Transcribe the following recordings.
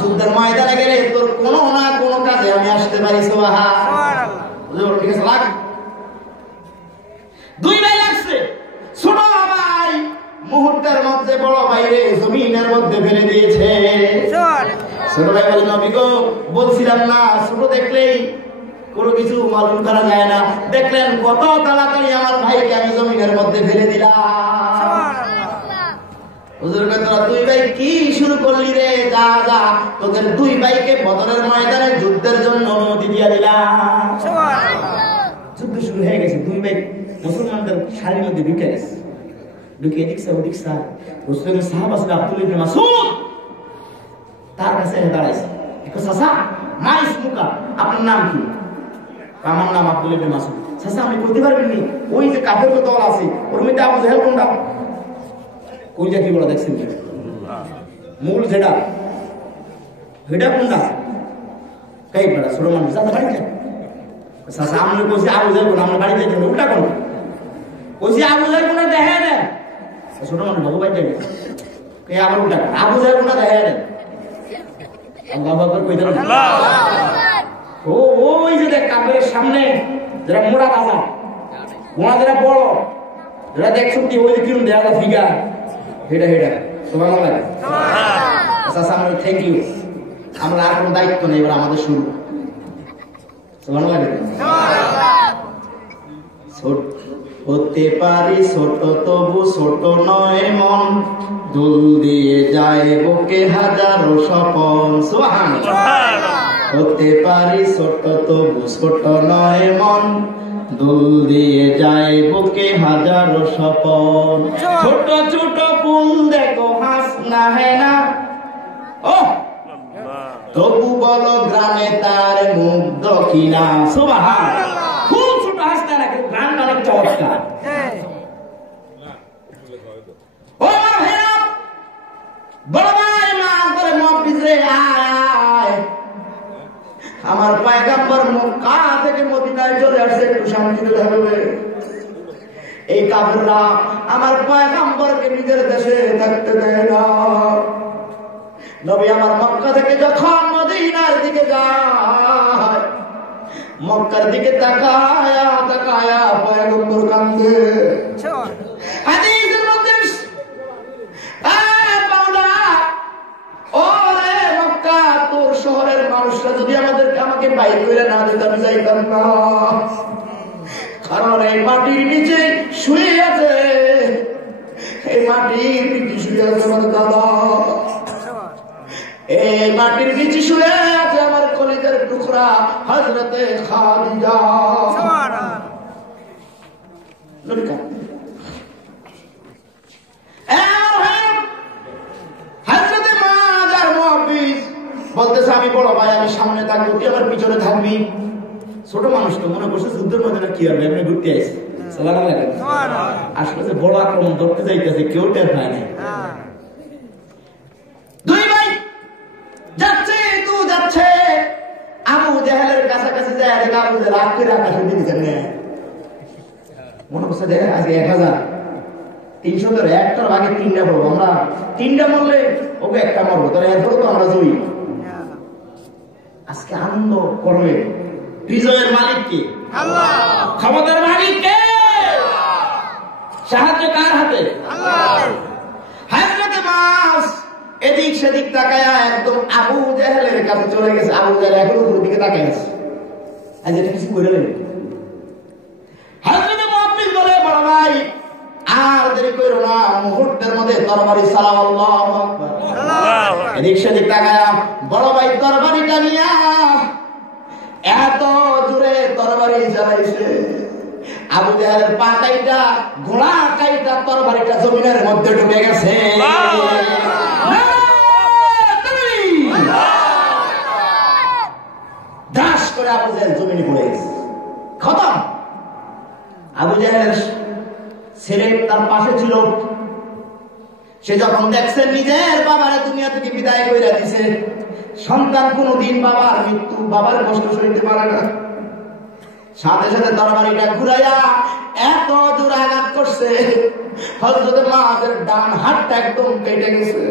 যুদ্ধের ময়দানে গেলে তোর কোনো না কোনো কাজে আমি আসতে পারি। সুবহানাল্লাহ। ঠিক আছে, লাগ দুই ভাই লাগছে। ছোট ভাই মুহূর্তের মধ্যে বড় ভাইরে জমিনের মধ্যে ফেলে দিয়েছে। ছোট ভাই বলে, নবী গো বলছিলাম না ছোট দেখলেই কোনো কিছু মালুম করা যায় না, দেখলেন কত তাড়াতাড়ি আমার ভাইকে আমি জমিনের মধ্যে ফেলে দিলাম। হুজুর কে তোরা দুই ভাই কি শুরু করলি রে? যা যা, তোদের দুই ভাইকে বদরের ময়দানে যুদ্ধের জন্য অনুমতি দিয়ে দিলাম। যুদ্ধ শুরু হয়ে গেছে, দুই ভাই মুসলমানদের সারির মধ্যে ঢুকে গেছে। ঢুকে এদিক স্যার ওদিক স্যার রাসূলের সাহাবা ছিল আব্দুল ইবনে মাসউদ, তার কাছে দাঁড়াইছে। চাচা মা ইসমুকা, আপনার নাম কি? আমার নাম আব্দুল ইবনে মাসউদ। চাচা আপনি বলতে পারবেন নি ওই যে কাফের দল আছে ওর মধ্যে আবু জাহেল কোনটা? কোনটা কি বলা দেখছেন কি? মূল যেটা এটা কোনটা? কই বড় ছোট মানুষ চাচা বাড়ি যায়। চাচা আমি কইছি আবু জাহেল কোন, আমরা বাড়ি যাইতে উল্টা কোন কইছি আবু জাহেল কোন দেখে না। ছোট মানুষ বাবু বাড়ি যায় কে আবার উল্টা আবু জাহেল কোন দেখে না। আল্লাহু আকবার কইতে আল্লাহু আকবার। ও ওই যে দেখ কাফেরের সামনে যারা মোড়া রাজা মোড়া যারা বড় যারা দেখছো কি ওই যে কিরম দেয়া ফিগার হেডা হেডা সুবহানাল্লাহ সুবহানাল্লাহ। আচ্ছা সামনে থ্যাংক ইউ, আমরা আর কোনো দায়িত্ব নেই, এবার আমাদের শুরু। সুবহানাল্লাহ সুবহানাল্লাহ। ছোট হতে পারি ছোট তবু ছোট নয় মন, দুল দিয়ে যায় বুকে হাজারো স্বপন। সুবহানাল্লাহ। হতে পারি ছোট তবু ছোট নয় মন, দুল দিয়ে যায় বুকে হাজারো স্বপন। ছোট ছোট ফুল দেখো হাস না হয় না, ও তবু বলো গ্রামে তার মুগ্ধ কিনা। সুবহানাল্লাহ। খুব ছোট হাসতে নাকি গ্রাম অনেক চমৎকার। ও ভাইরা বড় ভাই মা করে মফিজ রে আয়, আমার পয়গম্বর মক্কা থেকে মদিনায় চলে আসছে, একটু শান্তিতে থাকবে। এই কাফেররা আমার পয়গম্বরকে নিজের দেশে থাকতে দেয় না। নবী আমার মক্কা থেকে যখন মদিনার দিকে যায়, মক্কার দিকে তাকায়া তাকায়া পয়গম্বর কান্দে। হাদিসের মধ্যে তোর শহরের মানুষরা যদি আমাকে বাইর করে না দিত আমি যাইতাম না, কারণ এই মাটির নিচে শুয়ে আছে, এই মাটির নিচে শুয়ে আছে আমার দাদা, এই মাটির নিচে শুয়ে আছে আমার কলিজার টুকরা হযরতে খাদিজা। বলতেছে আমি বড় ভাই, আমি সামনে থাকবো, তুই আমার পিছনে থাকবি। ছোট মানুষ তো মনে করছে যুদ্ধের মধ্যে কি হবে, এমনি ঘুরতে আসছে। আসলে যে বড় আক্রমণ ধরতে যাইতেছে কেউ টের পায় না। দুই ভাই যাচ্ছে তো যাচ্ছে, আবু জাহেলের কাছাকাছি যায়, আবু জাহেল রাগ করে আকাশে দিয়েছেন মনে করছে দেখেন আজকে 1000-300 ধরে একটার ভাগে 3টা পড়বো, আমরা 3টা মরলে ওকে একটা মরবো, তাহলে এরপরে তো আমরা জয়ী। আজকে আনন্দ করবে। বিজয়ের মালিক কে? আল্লাহ। ক্ষমতার মালিক কে? সাহায্য কার হাতে? আল্লাহ। হযরত মাস এদিক সেদিক তাকায়া একদম আবু জাহেলের কাছে চলে গেছে। আবু জাহেল এখন উপর দিকে তাকায় আছে, আজ এটা কিছু করে নেই। হযরত মুহাম্মদ বলে বড় ভাই আর দেরি করো না, মুহূর্তের মধ্যে তরবারি চালাও। আল্লাহু আকবার। এদিক সেদিক তাকায়া বড় ভাই তরবারিটা নিয়া এত জোরে তরবারি চালাইছে, আবু জাহেলের পা কাইটা ঘোড়া কাইটা তরবারিটা জমিনের মধ্যে ঢুকে গেছে। দাস করে আবু জাহেল জমিনে পড়ে গেছে, খতম। আবু জাহেলের ছেলে তার পাশে ছিল, সে যখন দেখছে নিজের বাবার দুনিয়া থেকে বিদায় করে দিছে, সন্তান কোনদিন বাবার মৃত্যু বাবার কষ্ট সইতে পারে না, সাথে সাথে তরবারিটা ঘুরাইয়া এত জোর আঘাত করছে হযরত মাসের ডান হাতটা একদম কেটে গেছে।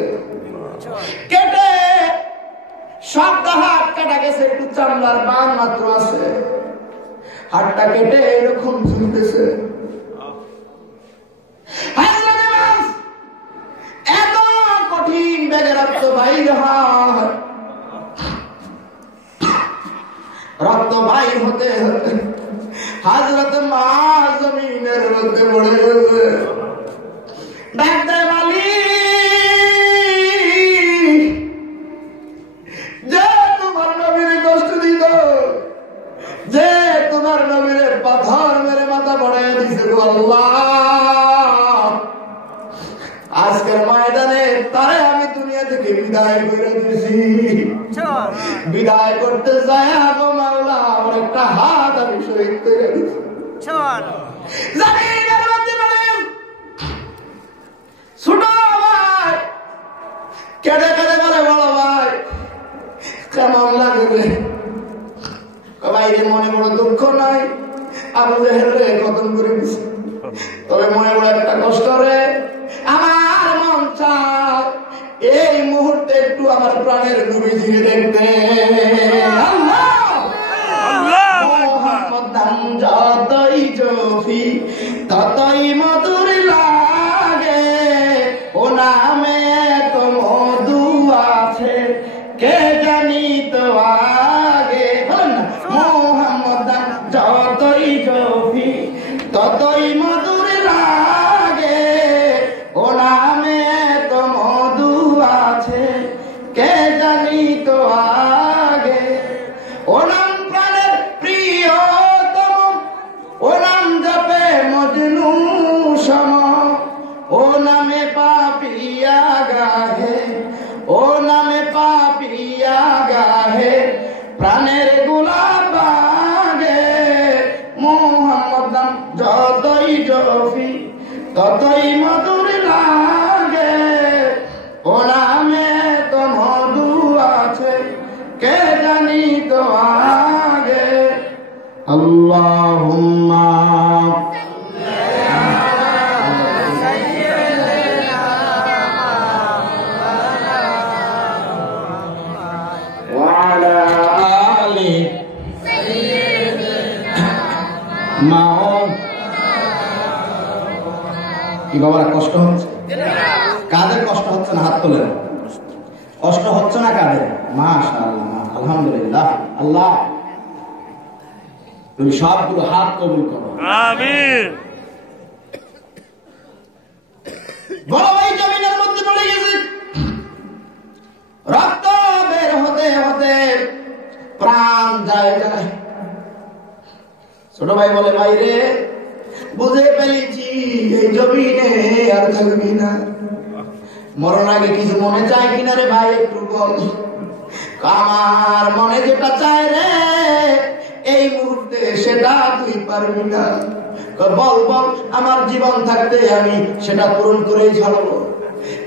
কেটে সবটা হাত কাটা গেছে, একটু চামড়ার বান মাত্র আছে, হাতটা কেটে এরকম ঝুলতেছে। এত কঠিন বেগে রক্ত বাইর হয়, রক্ত বাইর হতে হতে হযরত মা জমিনের মধ্যে পড়ে গেছে। ডাক্তার মালিক, যে তোমার নবীর কষ্ট দিত, যে তোমার নবীর পাথর মেরে মাথা বড়াই দিছে, আল্লাহ আজকের ময়দানে তারে আমি দুনিয়া থেকে বিদায় করে দিয়েছি। বিদায় করতে যায় গো মাওলা, আমার একটা হাত আমি শহীদ করে দিয়েছি। ছোট ভাই কেটে কেটে করে বড় ভাই কেমন লাগবে? বাইরে মনে বড় দুঃখ নাই, আবু জেহেল রে খতম করে দিছে, তবে মনে বড় একটা কষ্ট রে। আমার মন চায় এই মুহূর্তে একটু আমার প্রাণের নবীজিকে দেখতে। যতই জফি ততই মধুর লাগে, ও নামে তো মধু আছে কে জানি তো আগে। মোহাম্মদ যতই জফি ততই মধুর লাগে, ও নামে তো মধু আছে কে জানি তো আগে। ও নাম প্রাণের প্রিয়তম, ও নাম জপে মজনু সম, ও নামে পাপিয়া গাহে, ও নামে পাপিয়া গাহে প্রাণের গোলাপ আগে। মোহাম্মদ যতই জফি ততই মধুর লাগে, ও নামে তো মধু আছে কে জানি তো আগে। আল্লাহুম্মা ওয়া আলা আলি মাও। কি বাবার কষ্ট হচ্ছে? কাদের কষ্ট হচ্ছে না? হাত তোলেন। কষ্ট হচ্ছে না কাদের? মাশাআল্লাহ, আলহামদুলিল্লাহ। আল্লাহ তুমি সবগুলো হাত কবুল করো, আমিন। বড় ভাই জমিনের মধ্যে পড়ে গেছে, রক্ত বের হতে হতে প্রাণ যায় যায়। ছোট ভাই বলে, ভাই রে বুঝে ফেলেছি এই জমিনে আর থাকবি না, মরণ আগে কিছু মনে চায় কিনা রে ভাই একটু বল। আমার মনে যেটা চায় রে এই মুহূর্তে সেটা তুই পারবি না, বল বল, আমার জীবন থাকতে আমি সেটা পূরণ করেই ছাড়বো।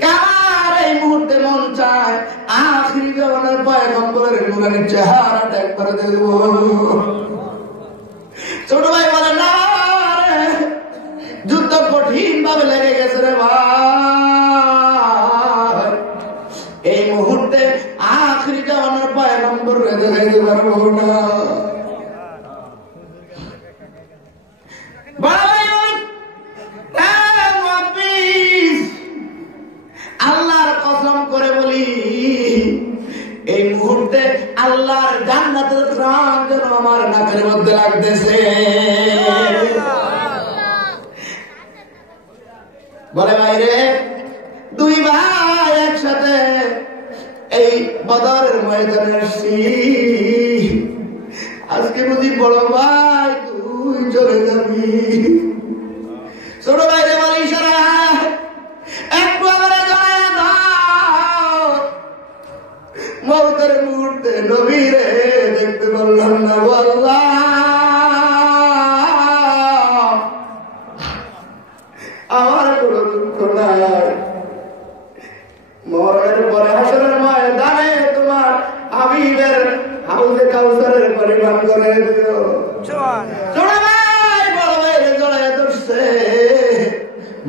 কার এই মুহূর্তে মন চায় আখিরি জামানার পয়গম্বরের নূরানি চেহারাটা একবার দেখবো। ছোট ভাই বলে, না রে যুদ্ধ কঠিন ভাবে লেগে গেছে রে ভাই, এই মুহূর্তে আখিরি জামানার পয়গম্বর দেখাইতে পারবো না। আল্লাহর কসম করে বলি, এই মুহূর্তে আল্লাহর জান্নাতের ঘ্রাণ যেন আমার নাকের মধ্যে লাগতেছে। বলে, ভাইরে দুই ভাই একসাথে এই বদরের ময়দানে আসছি, আজকে বুঝি বড় ভাই তুই চলে যাবি। ছোট ভাইরে বলে, ইশারা একটু আমার জানায় দাও, মওতের মুহূর্তে নবীরে দেখতে পারলাম না। আল্লাহ আমার কোনো দুঃখ নাই, মরণের পরে হাসরের ময়দানে তোমার হাবিবের হাউজে কাউসারের পরিমাণ করে দিও। ছোট ভাই বড় ভাইরে জড়ায় ধরছে,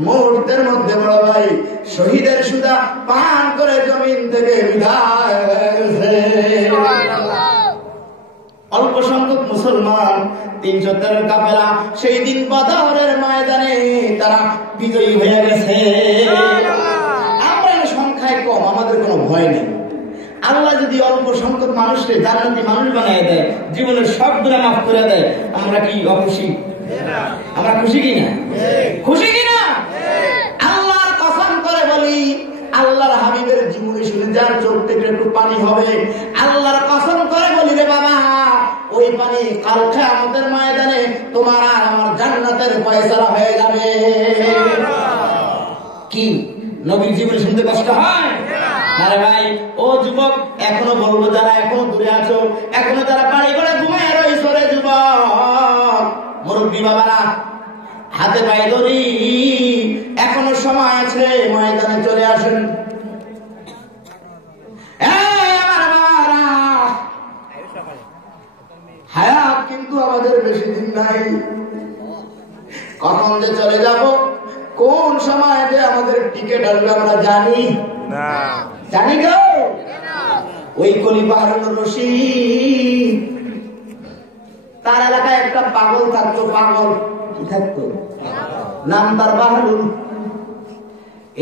মুহূর্তের মধ্যে বড় ভাই শহীদের সুদা পান করে জমিন থেকে বিদায় হয়ে গেছে। অল্প সংখ্যক মুসলমান 313 কাফেলা সেই দিন বদরের ময়দানে তারা বিজয়ী হয়ে গেছে। আমরা সংখ্যায় কম, আমাদের কোনো ভয় নেই। আল্লাহ যদি অল্প সংখ্যক মানুষকে জান্নাতি মানুষ বানিয়ে দেয়, জীবনের সব গুনাহ মাফ করে দেয়, আমরা কি অখুশি? আমরা খুশি কিনা? খুশি কিনা? আল্লাহর কসম করে বলি, আল্লাহর হাবিবের জীবনী শুনে যার চোখ থেকে একটু পানি হবে, আল্লাহর কসম করে বলি রে বাবা, ওই পানি কাল কিয়ামতের ময়দানে তোমার আর আমার জান্নাতের ফয়সালা হয়ে যাবে। কি নবীর জীবনী শুনতে কষ্ট হয়? আরে ভাই, ও যুবক, এখনো বলবো যারা এখনো দূরে আছো, এখনো যারা বাড়ি ঘরে ঘুমায় রয়েছে রে যুবক, মুরব্বী বাবারা, হাতে পায়ে ধরি, এখনো সময় আছে, ময়দানে চলে আসেন। হায়াত কিন্তু আমাদের বেশি দিন নাই। কখন যে চলে যাব, কোন সময় যে আমাদের টিকিট আসবে আমরা জানি না। জানি গো, ওই কলিপা হারুনুর রশিদ, তার এলাকায় একটা পাগল থাকতো। পাগল কি থাকতো? নাম তার বাহালুল।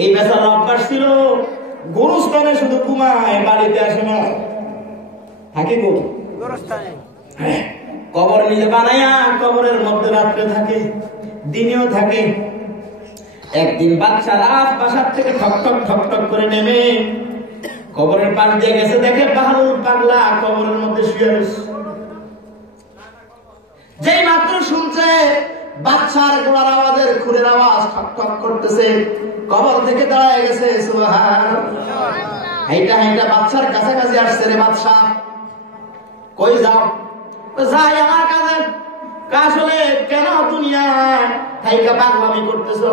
এই বেচার অভ্যাস ছিল গোরস্থানে শুধু ঘুমায়, বাড়িতে আসে না। থাকে গো গোরস্থানে, কবর নিজে বানাইয়া কবরের মধ্যে রাত্রে থাকে, দিনেও থাকে। একদিন বাচ্চা রাত বাসার থেকে ঠক ঠক ঠক ঠক করে নেমে কবরের পাশ দিয়ে গেছে, দেখে বাহালুল পাগলা কবরের মধ্যে শুয়ে রয়েছে। যেই মাত্র শুনছে বাচ্চার গোলার আওয়াজের খুরের আওয়াজ ঠক ঠক করতেছে, কবর থেকে দাঁড়ায় গেছে। সুবহানাল্লাহ। হাইটা হাইটা বাচ্চার কাছাকাছি আসছে। রে বাচ্চা, কই যাও? যাই আমার কাছে। আসলে কেন দুনিয়ায় থাইকা পাগলামি করতেছো?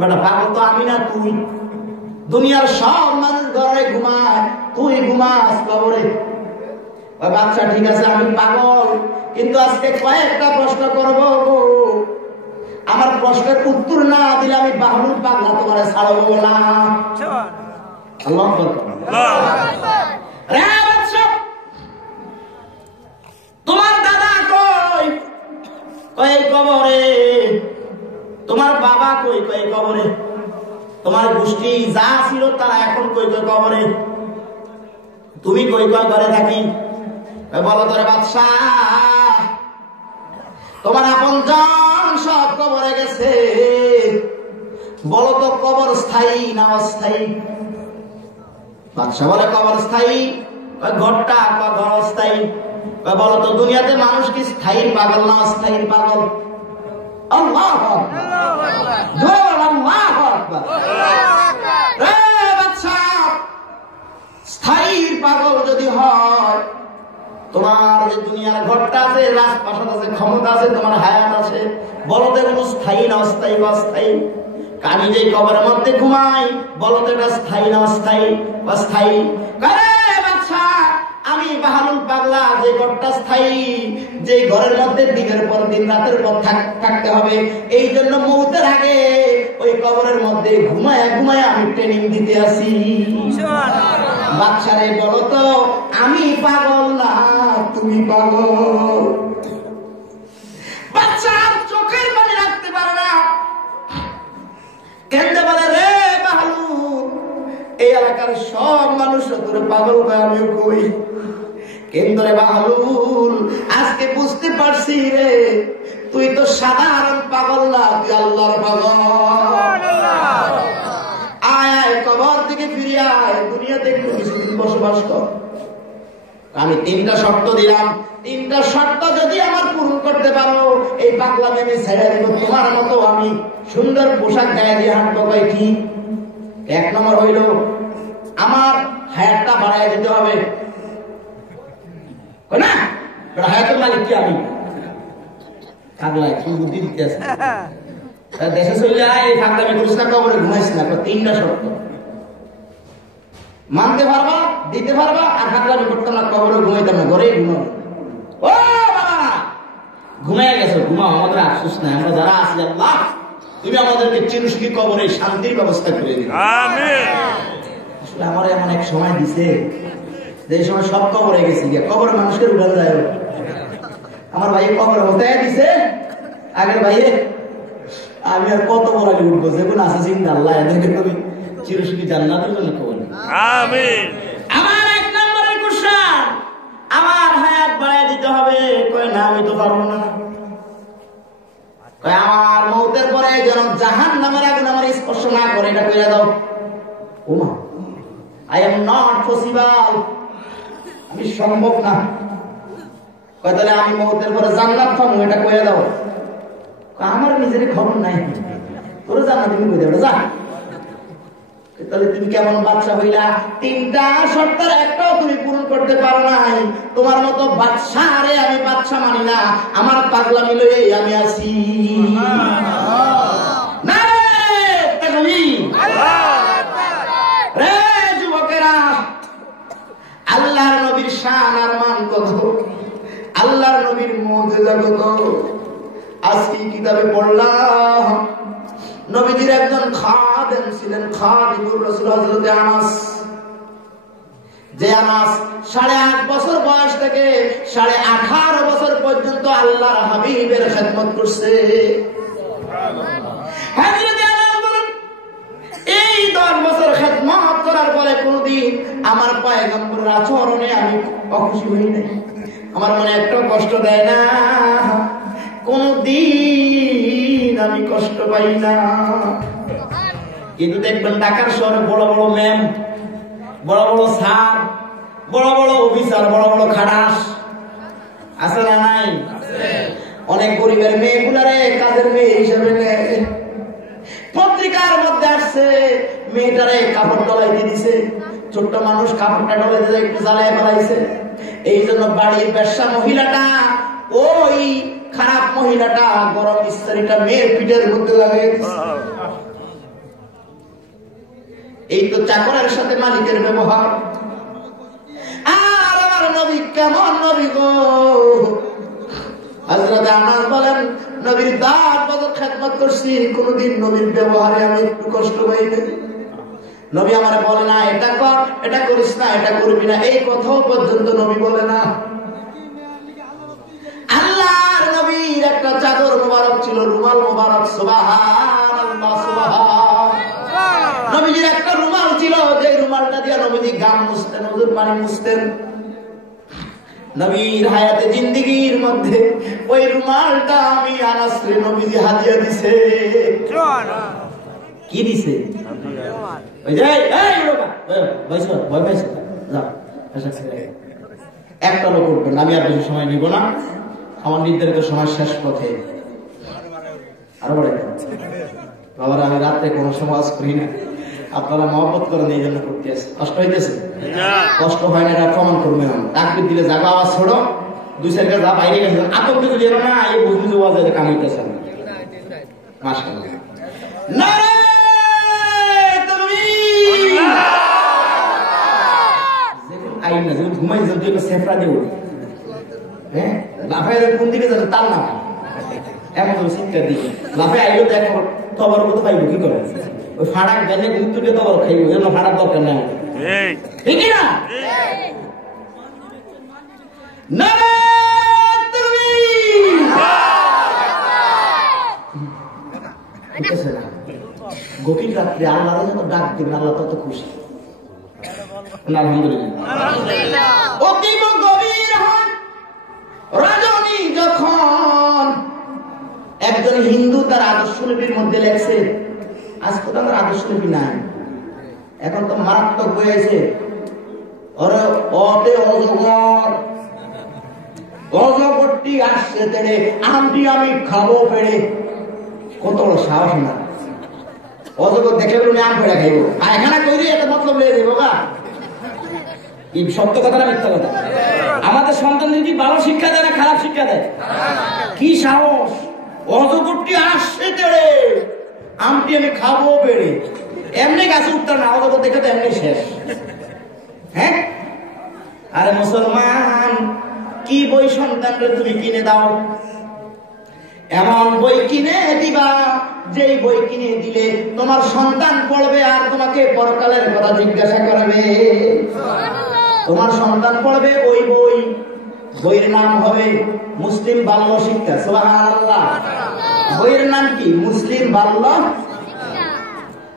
বেটা, পাগল তো আমি না, তুই। দুনিয়ার সব মানুষ ঘরে ঘুমায়, তুই ঘুমাস কবরে। বাচ্চা, ঠিক আছে আমি পাগল, কিন্তু আজকে কয়েকটা প্রশ্ন করবো। আমার প্রশ্নের উত্তর না দিলে আমি বাহালুল পাগলা তোমার ছাড়বো না। তোমার দাদা কই? কই কবরে। তোমার বাবা কই? কই কবরে। তোমার গোষ্ঠী যা ছিল তারা এখন কই? কই কবরে। তুমি কই? কই ঘরে থাকি। বলো তোরে বাদশাহ, তোমার আপনজন সব কবরে গেছে, বলো তো কবর স্থায়ী না অস্থায়ী? বাদশাহ বলে কবর স্থায়ী। ঘরটা ঘর অস্থায়ী। বলো তো দুনিয়াতে মানুষ কি স্থায়ী পাগল না অস্থায়ী পাগল? আল্লাহু আকবার। স্থায়ী পাগল যদি হয়, তোমার যে দুনিয়ার ঘরটা আছে, রাজপ্রাসাদ আছে, ক্ষমতা আছে, তোমার হায়াত আছে, বলো তো এগুলো স্থায়ী না অস্থায়ী? অস্থায়ী। আমি যে কবরের মধ্যে ঘুমাই, বলো তো এটা স্থায়ী না অস্থায়ী? অস্থায়ী। আমি বাহালুল পাগলা, যে ঘরটা স্থায়ী, যে ঘরের মধ্যে দিনের পর দিন রাতের পর থাকতে হবে, এই জন্য মৌতের আগে ওই কবরের মধ্যে ঘুমায় ঘুমায় আমি ট্রেনিং দিতে আসি। বাচ্চারে বলো তো, আমি পাগল না তুমি পাগল? বাচ্চা চোখের পানি রাখতে পারে না, কেন্দে বলে, রে বাহালুল, এই এলাকার সব মানুষ তোরে পাগল কয়, আমিও কই। কিন্তু রে বাহালুল, আজকে বুঝতে পারছি রে, তুই তো সাধারণ পাগল না, তুই আল্লাহর পাগল। আয় আয়, কবর থেকে ফিরে আয়, দুনিয়াতে একটু কিছুদিন বসবাস কর। আমি 3টা শর্ত দিলাম, 3টা শর্ত যদি আমার পূরণ করতে পারো, এই পাগলা আমি ছেড়ে দিব। তোমার মতো আমি সুন্দর পোশাক গায়ে দিয়ে হাঁটবো। কয় কি? 1 নম্বর হইল, আমার হায়াতটা বাড়াই দিতে হবে। না, হায়াতের মালিক কি আমি? পাগলায় কি বুদ্ধি দিতে আছে? দেশে চলে আয়, ফাঁকলামি করিস না, কবরে ঘুমাইস না। 3টা শর্ত মানতে পারবা, দিতে পারবা, আর ফাঁকলামি করতাম না, কবরে ঘুমাইতাম না, ঘরেই ঘুমাবো। ও বাবা, ঘুমাই গেছো, ঘুমাও, আমাদের আফসোস নাই। আমরা যারা আছি আল্লাহ তুমি আমাদেরকে চিরস্থায়ী কবরে শান্তির ব্যবস্থা করে দিও। আমিন। আসলে আমার এমন এক সময় দিছে যে সময় সব কবরে গেছি, কবরে মানুষকে উঠানো যায়। আমার ভাই কবরে হতে দিছে আগের ভাইয়ে, আমি আর কত বড় আগে উঠবো, যেগুন আছে চিন্তা আল্লাহ এদেরকে তুমি চিরস্থায়ী জান্নাতের জন্য কবর। আমিন। আমার এক নম্বরের কোশ্চেন, আমার হায়াত বাড়ায় দিতে হবে। কই না আমি তো পারবো না। কই আমার মওতের পরে যেন জাহান্নামের আগুন আমার স্পর্শ না করে, এটা কইরা দাও। ওমা, আই এম নট পসিবল, আমি সম্ভব না। কই তাহলে আমি মওতের পরে জান্নাত পাবো, এটা কইরা দাও। আমার নিজের খবর নাই, তোর জান্নাত তুমি কই দাও যা। তাহলে তুমি কেমন বাদশা হইলা? তিনটা শর্তের একটাও তুমি পূরণ করতে পারো নাই। তোমার মতো বাদশা রে আমি বাদশা মানি না, আমার পাগলামি লইয়ে আমি আছি। রে যুবকেরা, আল্লাহর নবীর শান আর মান কত, আল্লাহর নবীর মুজিজা কত। আজকে কিতাবে পড়লাম নবীজির একজন খাদেম ছিলেন, খাদিমুর রাসূল হযরত আনাস। যে আনাস 8.5 বছর বয়স থেকে 18.5 বছর পর্যন্ত আল্লাহর হাবিবের খেদমত করছে। হযরত আনাস বলেন, এই 10 বছর খেদমত করার পরে কোনদিন আমার পয়গম্বরের আচরণে আমি অখুশি হই নাই, আমার মনে একটা কষ্ট দেয় না, কোনদিন আমি কষ্ট পাই না। কিন্তু দেখবেন ঢাকার শহরে বড় বড় ম্যাম, বড় বড় স্যার, বড় বড় অফিসার, বড় বড় খাটাস আছে না নাই? অনেক গরিবের মেয়েগুলারে কাজের মেয়ে হিসেবে নেয়। পত্রিকার মধ্যে আসছে মেয়েটারে কাপড় ডলাইতে দিছে, ছোট্ট মানুষ কাপড়টা ডলাইতে একটু জ্বালায় ফেলাইছে। এই জন্য বাড়ির ব্যবসা মহিলাটা, ওই খারাপ মহিলাটা গরম ইস্তারিটা মেয়ের পিঠের মধ্যে লাগিয়ে দিচ্ছে। এই তো চাকরের সাথে মালিকের ব্যবহার। আর আমার নবী কেমন নবী গো! হযরত আনাস বলেন, নবীর 10 বছর খেদমত করছি, কোনদিন নবীর ব্যবহারে আমি একটু কষ্ট পাই না। নবী আমারে বলে না এটা কর, এটা করিস না, এটা করবি না, এই কথাও পর্যন্ত নবী বলে না। আল্লাহর নবীর একটা চাদর মোবারক ছিল, রুমাল মোবারক, সুবহানাল্লাহ সুবহানাল্লাহ। নবীজির একটা রুমাল ছিল, যে রুমালটা দিয়ে নবীজি গাম মুছতেন, ওযুর পানি মুছতেন। নবীর হায়াতে জিন্দেগীর মধ্যে ওই রুমালটা আমি আনাসরে নবীজি হাদিয়া দিছে। কি দিছে? ওই যে এই লোকা বয়সো ভয় পাইছো যা একটা লোক উঠবেন, আমি আর বেশি সময় নিব না, আমার নির্ধারিত সময় শেষ পথে। আরো বলে বাবারা, আমি রাত্রে কোনো সমাজ করি না, আপনারা মহব্বত করেন এই জন্য করতে আসে। কষ্ট হইতেছে? কষ্ট হয় না, এটা প্রমাণ করবে না। তাকবীর দিলে জাগা আওয়াজ ছোড়ো, 2-4 যা বাইরে গেছে আতঙ্ক যদি এলো না, এই বুঝবি যে ওয়াজ এটা কামাইতেছে না। মাশাআল্লাহ, নারে তাকবীর। যেমন আইন না, যেমন ঘুমাই যেমন একটা সেফরা দিয়ে উঠে, হ্যাঁ লাফায় কোন দিকে যাচ্ছে তার না এমন চিন্তার দিকে লাফে আইলো, দেখো তবর কত পাইব কি করে, ওই ফাড়াক গেলে গুরুত্বকে তবর খাইব, এগুলো ফাড়াক দরকার নাই, ঠিক না? গভীর রাত্রে আল্লাহ যত ডাক দেবেন, আল্লাহ তত খুশি। আলহামদুলিল্লাহ। অতীব গভীর রজনী যখন একজন হিন্দু তার আদর্শলিপির মধ্যে লেখছে, আজ তো তাদের আদর্শলিপি নাই, এখন তো মারাত্মক হয়েছে। অজগরটি আসছে তেড়ে, আমটি আমি খাবো পেড়ে। কত বড় সাহস না! অজগর দেখে বলে আম পেড়ে খাইব, আর এখানে কইরি এত মতলব লেগে দেবো গা। এই সত্য কথা না মিথ্যা কথা? আমাদের সন্তানদের কি ভালো শিক্ষা দেয় না খারাপ শিক্ষা দেয়? কি সাহস! অজগরটি আসছে তেড়ে, আমটি আমি খাবো পেড়ে। এমনি গাছে উঠতাম না, অজগর দেখে তো এমনি শেষ। হ্যাঁ, আরে মুসলমান, কি বই সন্তানকে তুমি কিনে দাও? এমন বই কিনে দিবা যেই বই কিনে দিলে তোমার সন্তান পড়বে আর তোমাকে পরকালের কথা জিজ্ঞাসা করবে। তোমার সন্তান পড়বে ওই বই, বইয়ের নাম হবে মুসলিম বাল্য শিক্ষা। সুবহানাল্লাহ। বইয়ের নাম কি? মুসলিম বাল্য।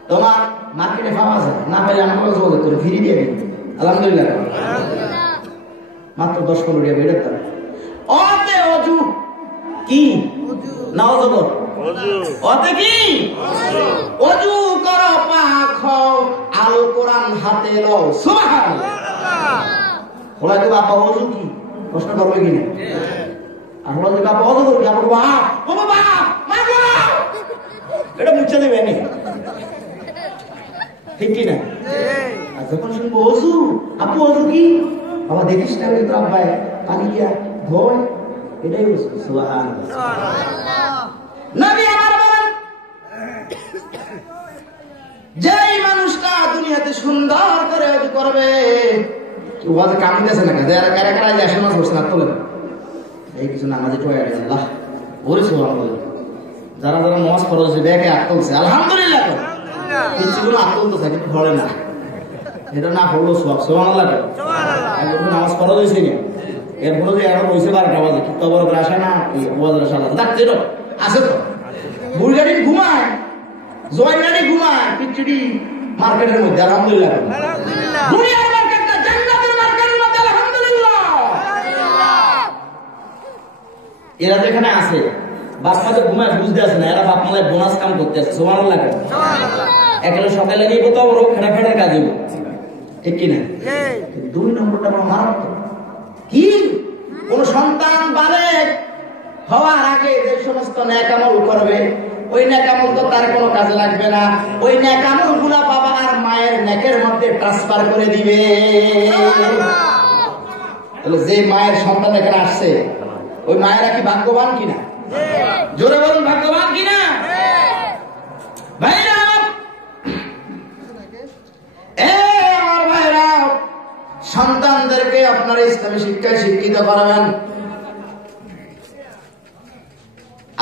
তোমার মার্কেটে পাওয়া যায়, না পাইলে আমাকে যোগাযোগ করে ফ্রি দিয়ে দিন। আলহামদুলিল্লাহ। মাত্র 10-15 টাকা বেড়ে তার অতে অজু কি না অজু অতে কি অজু করো পাক হও, আল কোরআন হাতে লও। সুবহানাল্লাহ। বলা তো বাবা অজু কি প্রশ্ন করবে কিনা? আর বলা যে বাবা অজু করবে, আমার বাপ ও বাবা মাগো এটা মুছে দেবে নি, ঠিক কি না? আর যখন শুনবো অজু, আপু অজু কি? বাবা দেখিস না তো আব্বাই পানি দিয়া ধোয়, এটাই অজু। সুবহানাল্লাহ। নবী আমার বলেন, যেই মানুষটা দুনিয়াতে সুন্দর করে অজু করবে, ওয়াজ কামিতেছে না যারা কারা কারা যে আসে না করছে না তোলে এই কিছু নামাজে টয় আল্লাহ ওরে সুবহানাল্লাহ। যারা যারা নামাজ পড়ছে ব্যাগে হাত তুলছে আলহামদুলিল্লাহ, তো কিছুগুলো হাত তুলতেছে কিন্তু পড়ে না, এটা না পড়লো সব। সুবহানাল্লাহ। সুবহানাল্লাহ। নামাজ পড়া হয়েছে না এরপরে যে এখন হয়েছে 12টা বাজে, কি খবর আসে না ওয়াজের সালা ডাকছে তো আছে তো। বুলগাড়ি ঘুমায়, জয় গাড়ি ঘুমায়, পিচুড়ি মার্কেটের মধ্যে আলহামদুলিল্লাহ। দুনিয়ার মার্কেটটা জান্নাতের মার্কেটের মধ্যে আলহামদুলিল্লাহ। এরা যেখানে আছে বাপ মা যে ঘুমায় বুঝতে আছে না, এরা বাপ মালায় বোনাস কাম করতে আছে। সুবহানাল্লাহ। এখানে সকালে গিয়ে তো বড় খেড়া খেড়ার কাজ হইব, ঠিক কিনা? 2 নম্বরটা আমার মারাত্মক। কি? কোন সন্তান বালেগ হওয়ার আগে যে সমস্ত নেক আমল করবে, ওই নেক আমল তো তার কোনো কাজে লাগবে না, ওই নেক আমল গুলা বাবা আর মায়ের নেকের মধ্যে ট্রান্সফার করে দিবে। যে মায়ের সন্তান এখানে আসছে, ওই মায়েরা কি ভাগ্যবান কিনা? জোরে বলুন, ভাগ্যবান কিনা? ভাইরা আমার ভাইরা, সন্তানদেরকে আপনারা ইসলামী শিক্ষায় শিক্ষিত করাবেন।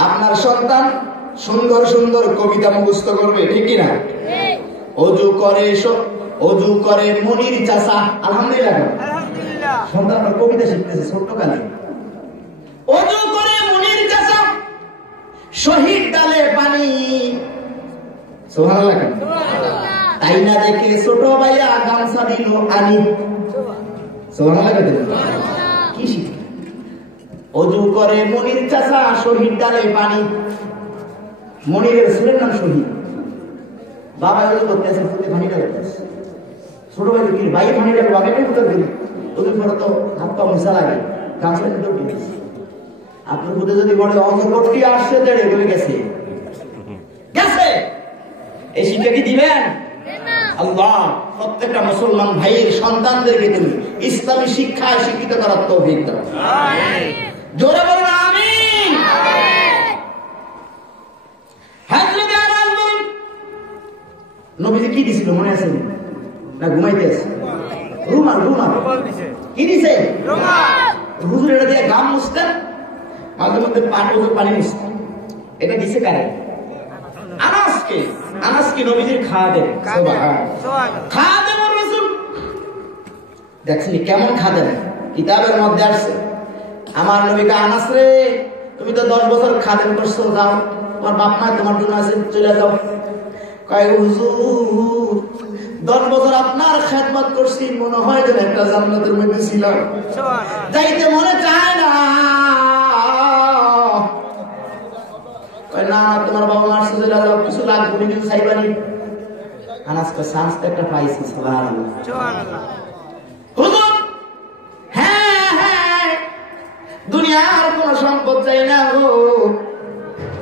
আপনার সন্তান সুন্দর সুন্দর কবিতা মুখস্থ করবে, ঠিক কিনা? অজু করে মনির চাচা, আলহামদুলিল্লাহ। সন্তান আপনার কবিতা শিখতেছে ছোট্টকালে। অজু করে মনির চাচা, শহীদ ডালে পানি। সুবহানাল্লাহ। তাই না দেখে ছোট ভাইয়া গামছা দিল আনি। সুবহানাল্লাহ। কি শিখে? অজু করে মনির চাচা, শহীদ ডালে পানি। মনিরের ছেলের নাম শহীদ। বাবা অজু করতেছে, পানি ঢালতেছে। ছোট ভাই কি ভাই পানি ঢালবে, আগে উত্তর দিল অজু করে তো হাত পা মোছা লাগে, গামছা দিতে দিয়েছে। আপনি খুদে যদি বলে অজু করতে আসছে, দেড়ে বলে গেছে গেছে, এই শিক্ষা কি দিবেন? আল্লাহ প্রত্যেকটা মুসলমান ভাইয়ের সন্তানদেরকে তুমি ইসলামী শিক্ষায় শিক্ষিত করার তৌফিক দাও। জোরে বলুন আমিন। হযরত আনাস বলেন, নবীজি কি দিছিল মনে আছে না? ঘুমাইতে আছে রুমাল। কি দিছে? রুমাল। হুজুর এটা দিয়ে গাম মুছতেন, মাঝে মধ্যে পানি মুছতেন। এটা দিছে কারে? আনাসকে। আনাসকে নবীজির খাদেম। খাদেম রাসূল। দেখছেন কেমন খাদেম? কিতাবের মধ্যে আসছে, আমার নবীকে আনাস রে তুমি তো 10 বছর খাদেম করছো, যাও তোমার বাপ মা তোমার জন্য আছে, চলে যাও। কয় হুজুর 10 বছর আপনার খেদমত করছি, মনে হয় যেন একটা জান্নাতের মধ্যে ছিলাম, যাইতে মনে চায় না। না তোমার বাবা মার সাথে যাও, কিছু লাগবে কিছু চাইবানি। আনাস কা চান্স একটা পাইছি। সুবহানাল্লাহ। হুজুর হ্যাঁ দুনিয়ার কোন সম্পদ চাই না গো,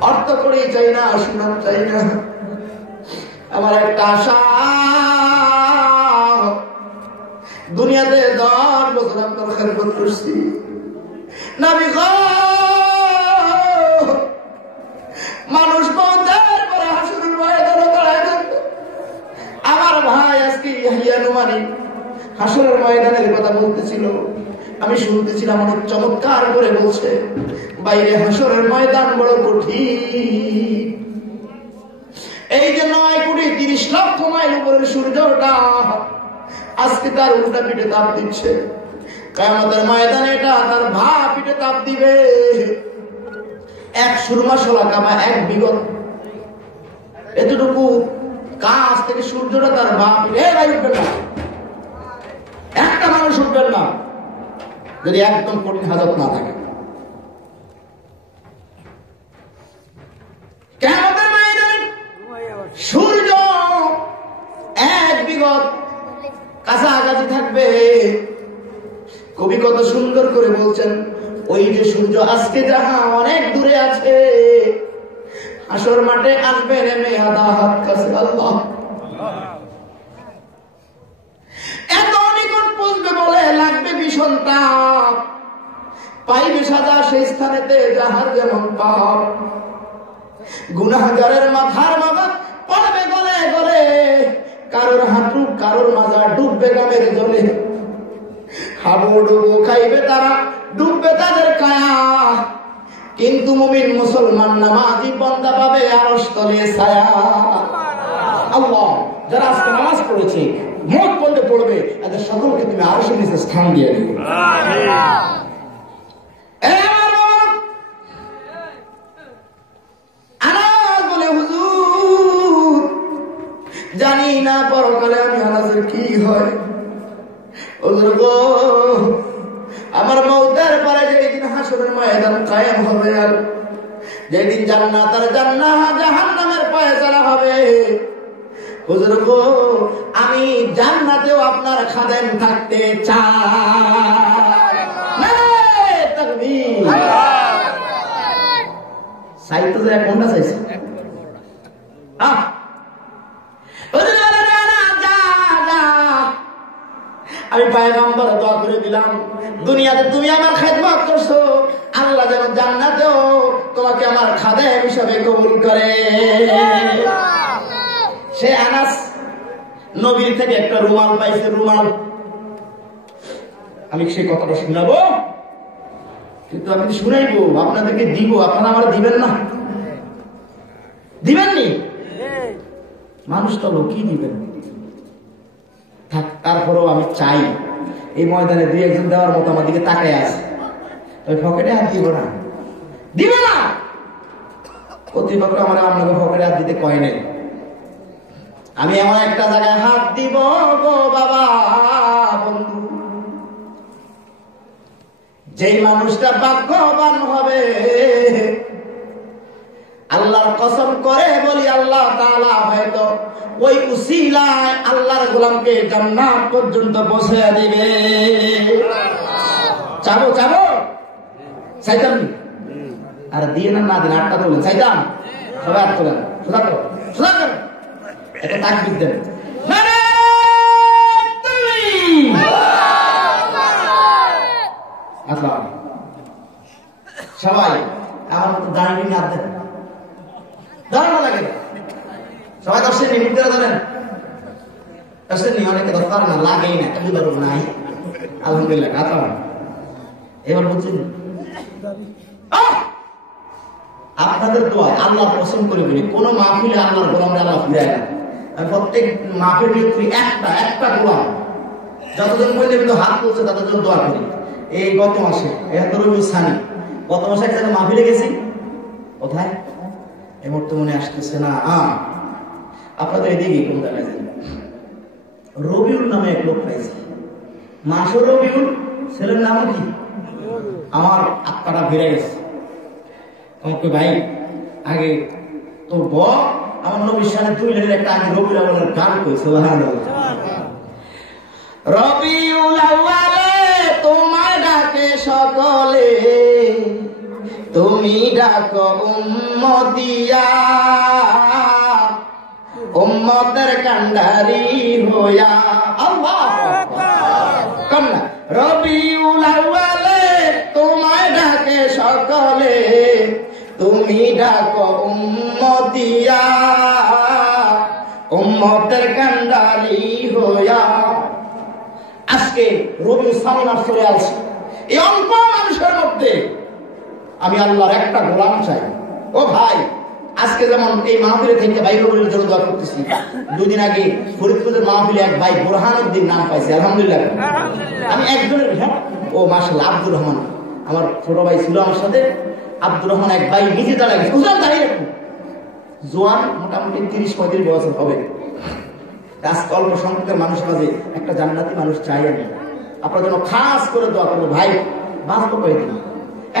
অর্থ করেই চাই না, সুনাম চাই না। আমার একটা আশা, দুনিয়াতে 10 বছর আপনার খেদমত করছি। নবী গো, মানুষ মওতের পরে হাসরের ময়দানে দাঁড়ায় থাকবে। আমার ভাই আজকে ইয়াহিয়া নুমানি হাসরের ময়দানের কথা বলতেছিল, আমি শুনতেছিলাম, অনেক চমৎকার করে বলছে। বাইরে হাসরের ময়দান বড় কঠিন, এই যে 9,30,00,000 মাইল উপরের সূর্যটা আজকে তার উল্টা পিঠে তাপ দিচ্ছে। কিয়ামতের ময়দানে এটা তার ভা পিঠে তাপ দিবে। এক সুরমা শোলা কামা এক বিগত এতটুকু কাছ থেকে সূর্যটা তার ভা পিঠে ভাই উঠবেন না, একটা মানুষ উঠবেন না যদি একদম কঠিন হাজত না থাকে। কিয়ামতের ময়দানে সূর্য এক বিগত কাছাকাছি থাকবে। কবি কত সুন্দর করে বলছেন, ওই যে সূর্য আজকে যাহা অনেক দূরে আছে, হাসর মাঠে আসবে নেমে আধা হাত কাছে। আল্লাহ, এত নিকট পৌঁছবে বলে লাগবে ভীষণ তাপ, পাইবে সাজা সেই স্থানেতে যাহার যেমন পাপ। গুনাহগারের মাথার মাথা পড়বে গলে গলে, কারোর হাঁটু কারোর মাজা ডুববে গামের জলে। হাবুডুবু খাইবে তারা, ডুববে তাদের কায়া, কিন্তু মুমিন মুসলমান নামাজি বান্দা পাবে আরশ তলে ছায়া। আল্লাহ, যারা আজকে নামাজ পড়েছে মোট বলতে পড়বে, এদের সকলকে তুমি আরশের নিচে স্থান দিয়ে দিবে। জানি না পরকালে আমি আনাজের কি হয়। আমার মওতের পরে যেদিন হাসরের ময়দান কায়েম হবে, আর যেদিন জান্নাত আর জাহান্নামের ফয়সালা হবে, হুজুর গো আমি জান্নাতেও আপনার খাদেম থাকতে চাই। তাকবীর। সাইতো যে কোনটা চাইছে? আমি পয়গম্বর দোয়া করে দিলাম, দুনিয়াতে তুমি আমার খেদমত করছো, আল্লাহ যেন জান্নাতেও তোমাকে আমার খাদেম হিসাবে কবুল করে। সে আনাস নবীর থেকে একটা রুমাল পাইছে, রুমাল। আমি সেই কথাটা শুনাবো, কিন্তু আমি শুনাইবো, আপনাদেরকে দিব, আপনারা আমার দিবেন না, দিবেননি? মানুষ তো লোকই দিবেন। তারপরেও আমি চাই এই ময়দানে দুই একজন দেওয়ার মতো আমার দিকে তাকায় আছে, তবে পকেটে হাত দিব না, দিবে না। কর্তৃপক্ষ আমার আপনাকে পকেটে হাত দিতে কয় নাই। আমি এমন একটা জায়গায় হাত দিব গো বাবা বন্ধু, যেই মানুষটা ভাগ্যবান হবে, আল্লাহর কসম করে বলি আল্লাহ তাআলা হয়তো ওই উসিলায় আল্লাহর গোলামকে জান্নাত পর্যন্ত পৌঁছে দিবে। চাবো চাবো চাইতাম, আর দিয়ে না দিন আটটা তোলেন, চাইতাম সবাই আট তোলেন, সোজা করো সোজা করো, এটা তাকবীর দেন। সবাই আমার মতো দাঁড়িয়ে নিয়ে হাত দেন, দাঁড়ানো লাগে সবাই 10 মিনিট ধরে ধরেন, 10 মিনিট অনেকে 10 পারে না, লাগেই না, তুমি ধরো নাই। আলহামদুলিল্লাহ কথা এবার বলছেন আপনাদের দোয়া আল্লাহর কসম করে বলি, কোন মাহফিলে আল্লাহর গোলামরা আল্লাহ ফিরায় না। আমি প্রত্যেক মাহফিল একটা গোলাম যতজন বললে কিন্তু হাত তুলছে তাদের জন্য দোয়া করি। এই গত মাসে সানি গত মাসে এক জায়গায় মাহফিলে গেছি, কোথায় এই মুহূর্তে মনে আসতেছে না, আপনাদের এদিকে কোন জায়গায় যান, রবিউল নামে এক লোক পাইছে, মাসও রবিউল, ছেলের নামও কি, আমার আত্মাটা বেড়ে গেছে। তোমাকে ভাই আগে তো আমার নবীর সামনে 2 লেনের একটা আগে রবিউল আউয়ালের গান কইছে, রবিউল আউয়ালে তোমায় ডাকে সকলে, তুমি ডাকো উম্মতিয়া, উম্মতের কান্ডারি হইয়া। আল্লাহু আকবার। কন্যা রবিউল আউয়ালে তোমায় ডাকে সকলে, তুমি ডাকো উম্মতিয়া, উম্মতের কান্ডারি হইয়া। আজকে রবিউল সানি মাস চলে আসছে, এই অল্প মানুষের মধ্যে আমি আল্লাহর একটা গোলাম চাই। ও ভাই, আজকে যেমন এই মাহফিলে থেকে বাইরে বলে জন্য দোয়া করতেছি, 2 দিন আগে ফরিদপুরের মাহফিলে এক ভাই বুরহানুদ্দিন নাম পাইছে, আলহামদুলিল্লাহ। আমি একজনের, হ্যাঁ ও মাশাআল্লাহ, আব্দুর রহমান আমার ছোট ভাই ছিল আমার সাথে, আব্দুর রহমান এক ভাই নিজে দাঁড়ায় গেছে, বুঝলাম দাঁড়িয়ে রাখুন, জোয়ান মোটামুটি 30-35 বছর হবে। আজকে অল্প সংখ্যকের মানুষের মাঝে একটা জান্নাতি মানুষ চাই আমি, আপনার জন্য খাস করে দোয়া করবো ভাই, বাঁচবো কয়েকদিন,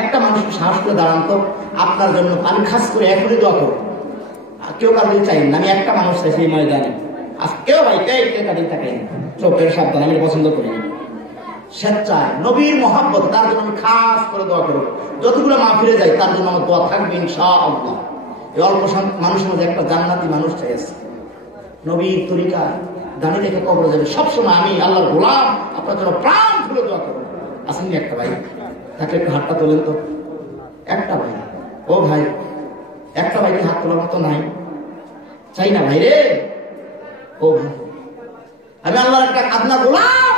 একটা মানুষকে সাহস করে দাঁড়ান তো আপনার জন্য, আমি খাস করে এখনই দোয়া করবো। কেউ কারো চাই না, আমি একটা মানুষ চাই সেই ময়দানে, আজ কেউ ভাই কে কাটিয়ে থাকে চোখের সাবধান, আমি পছন্দ করি স্বেচ্ছায় নবীর মহাব্বত, তার জন্য আমি খাস করে দোয়া করবো। যতগুলো মাহফিলে যাই তার জন্য আমার দোয়া থাকবে ইনশাআল্লাহ। এই অল্প মানুষের মধ্যে একটা জান্নাতি মানুষ চাই আছে, নবীর তরিকা দাঁড়িয়ে রেখে কবরে যাবে সবসময়। আমি আল্লাহর গোলাম, আপনার জন্য প্রাণ খুলে দোয়া করবো। আসেননি একটা ভাই, তাকে একটু হাতটা তোলেন তো, একটা ভাই, ও ভাই একটা ভাইকে হাত তোলার মতো নাই, চাই না ভাই রে, ও ভাই আমি আল্লাহর একটা কাদনা গোলাম,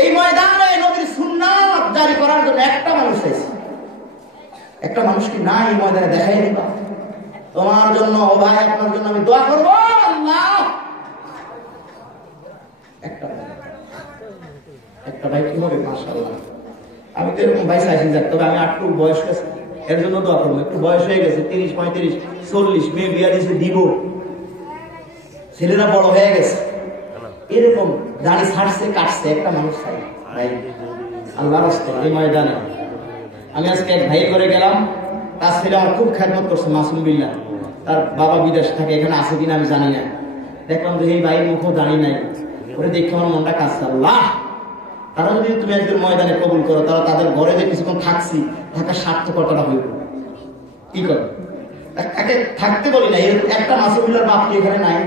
এই ময়দানে নবীর সুন্নাত জারি করার জন্য একটা মানুষ চাইছি, একটা মানুষ কি নাই এই ময়দানে দেখাই দিবা তোমার জন্য, ও ভাই আপনার জন্য আমি দোয়া করবো আল্লাহ। একটা ভাই কি হবে, মাশাআল্লাহ। আমি তো এরকম ভাই চাইছি, তবে আমি একটু বয়স গেছে এর জন্য দোয়া করবো, একটু বয়স হয়ে গেছে 30-35-40, মেয়ে বিয়া দিয়েছে দিব, ছেলেরা বড় হয়ে গেছে, এরকম দাড়ি ছাড়ছে কাটছে একটা মানুষ চাই ভাই আল্লাহর রাস্তে এই ময়দানে। আমি আজকে এক ভাই করে গেলাম, তার ছেলে আমার খুব খেদমত করছে, মাসুম বিল্লাহ, তার বাবা বিদেশ থাকে, এখানে আছে কিনা আমি জানি না, দেখলাম যে এই ভাইয়ের মুখও দাঁড়িয়ে নাই, ওরে দেখে আমার মনটা কাঁদছে। আল্লাহ, তারা যদি তুমি একজন ময়দানে কবুল করো, তারা তাদের ঘরে যে কিছুক্ষণ থাকছি, থাকার সার্থকতাটা হইব, কি করো তাকে থাকতে বলি না, একটা মাসুমিল্লার বাপ কি এখানে নাই,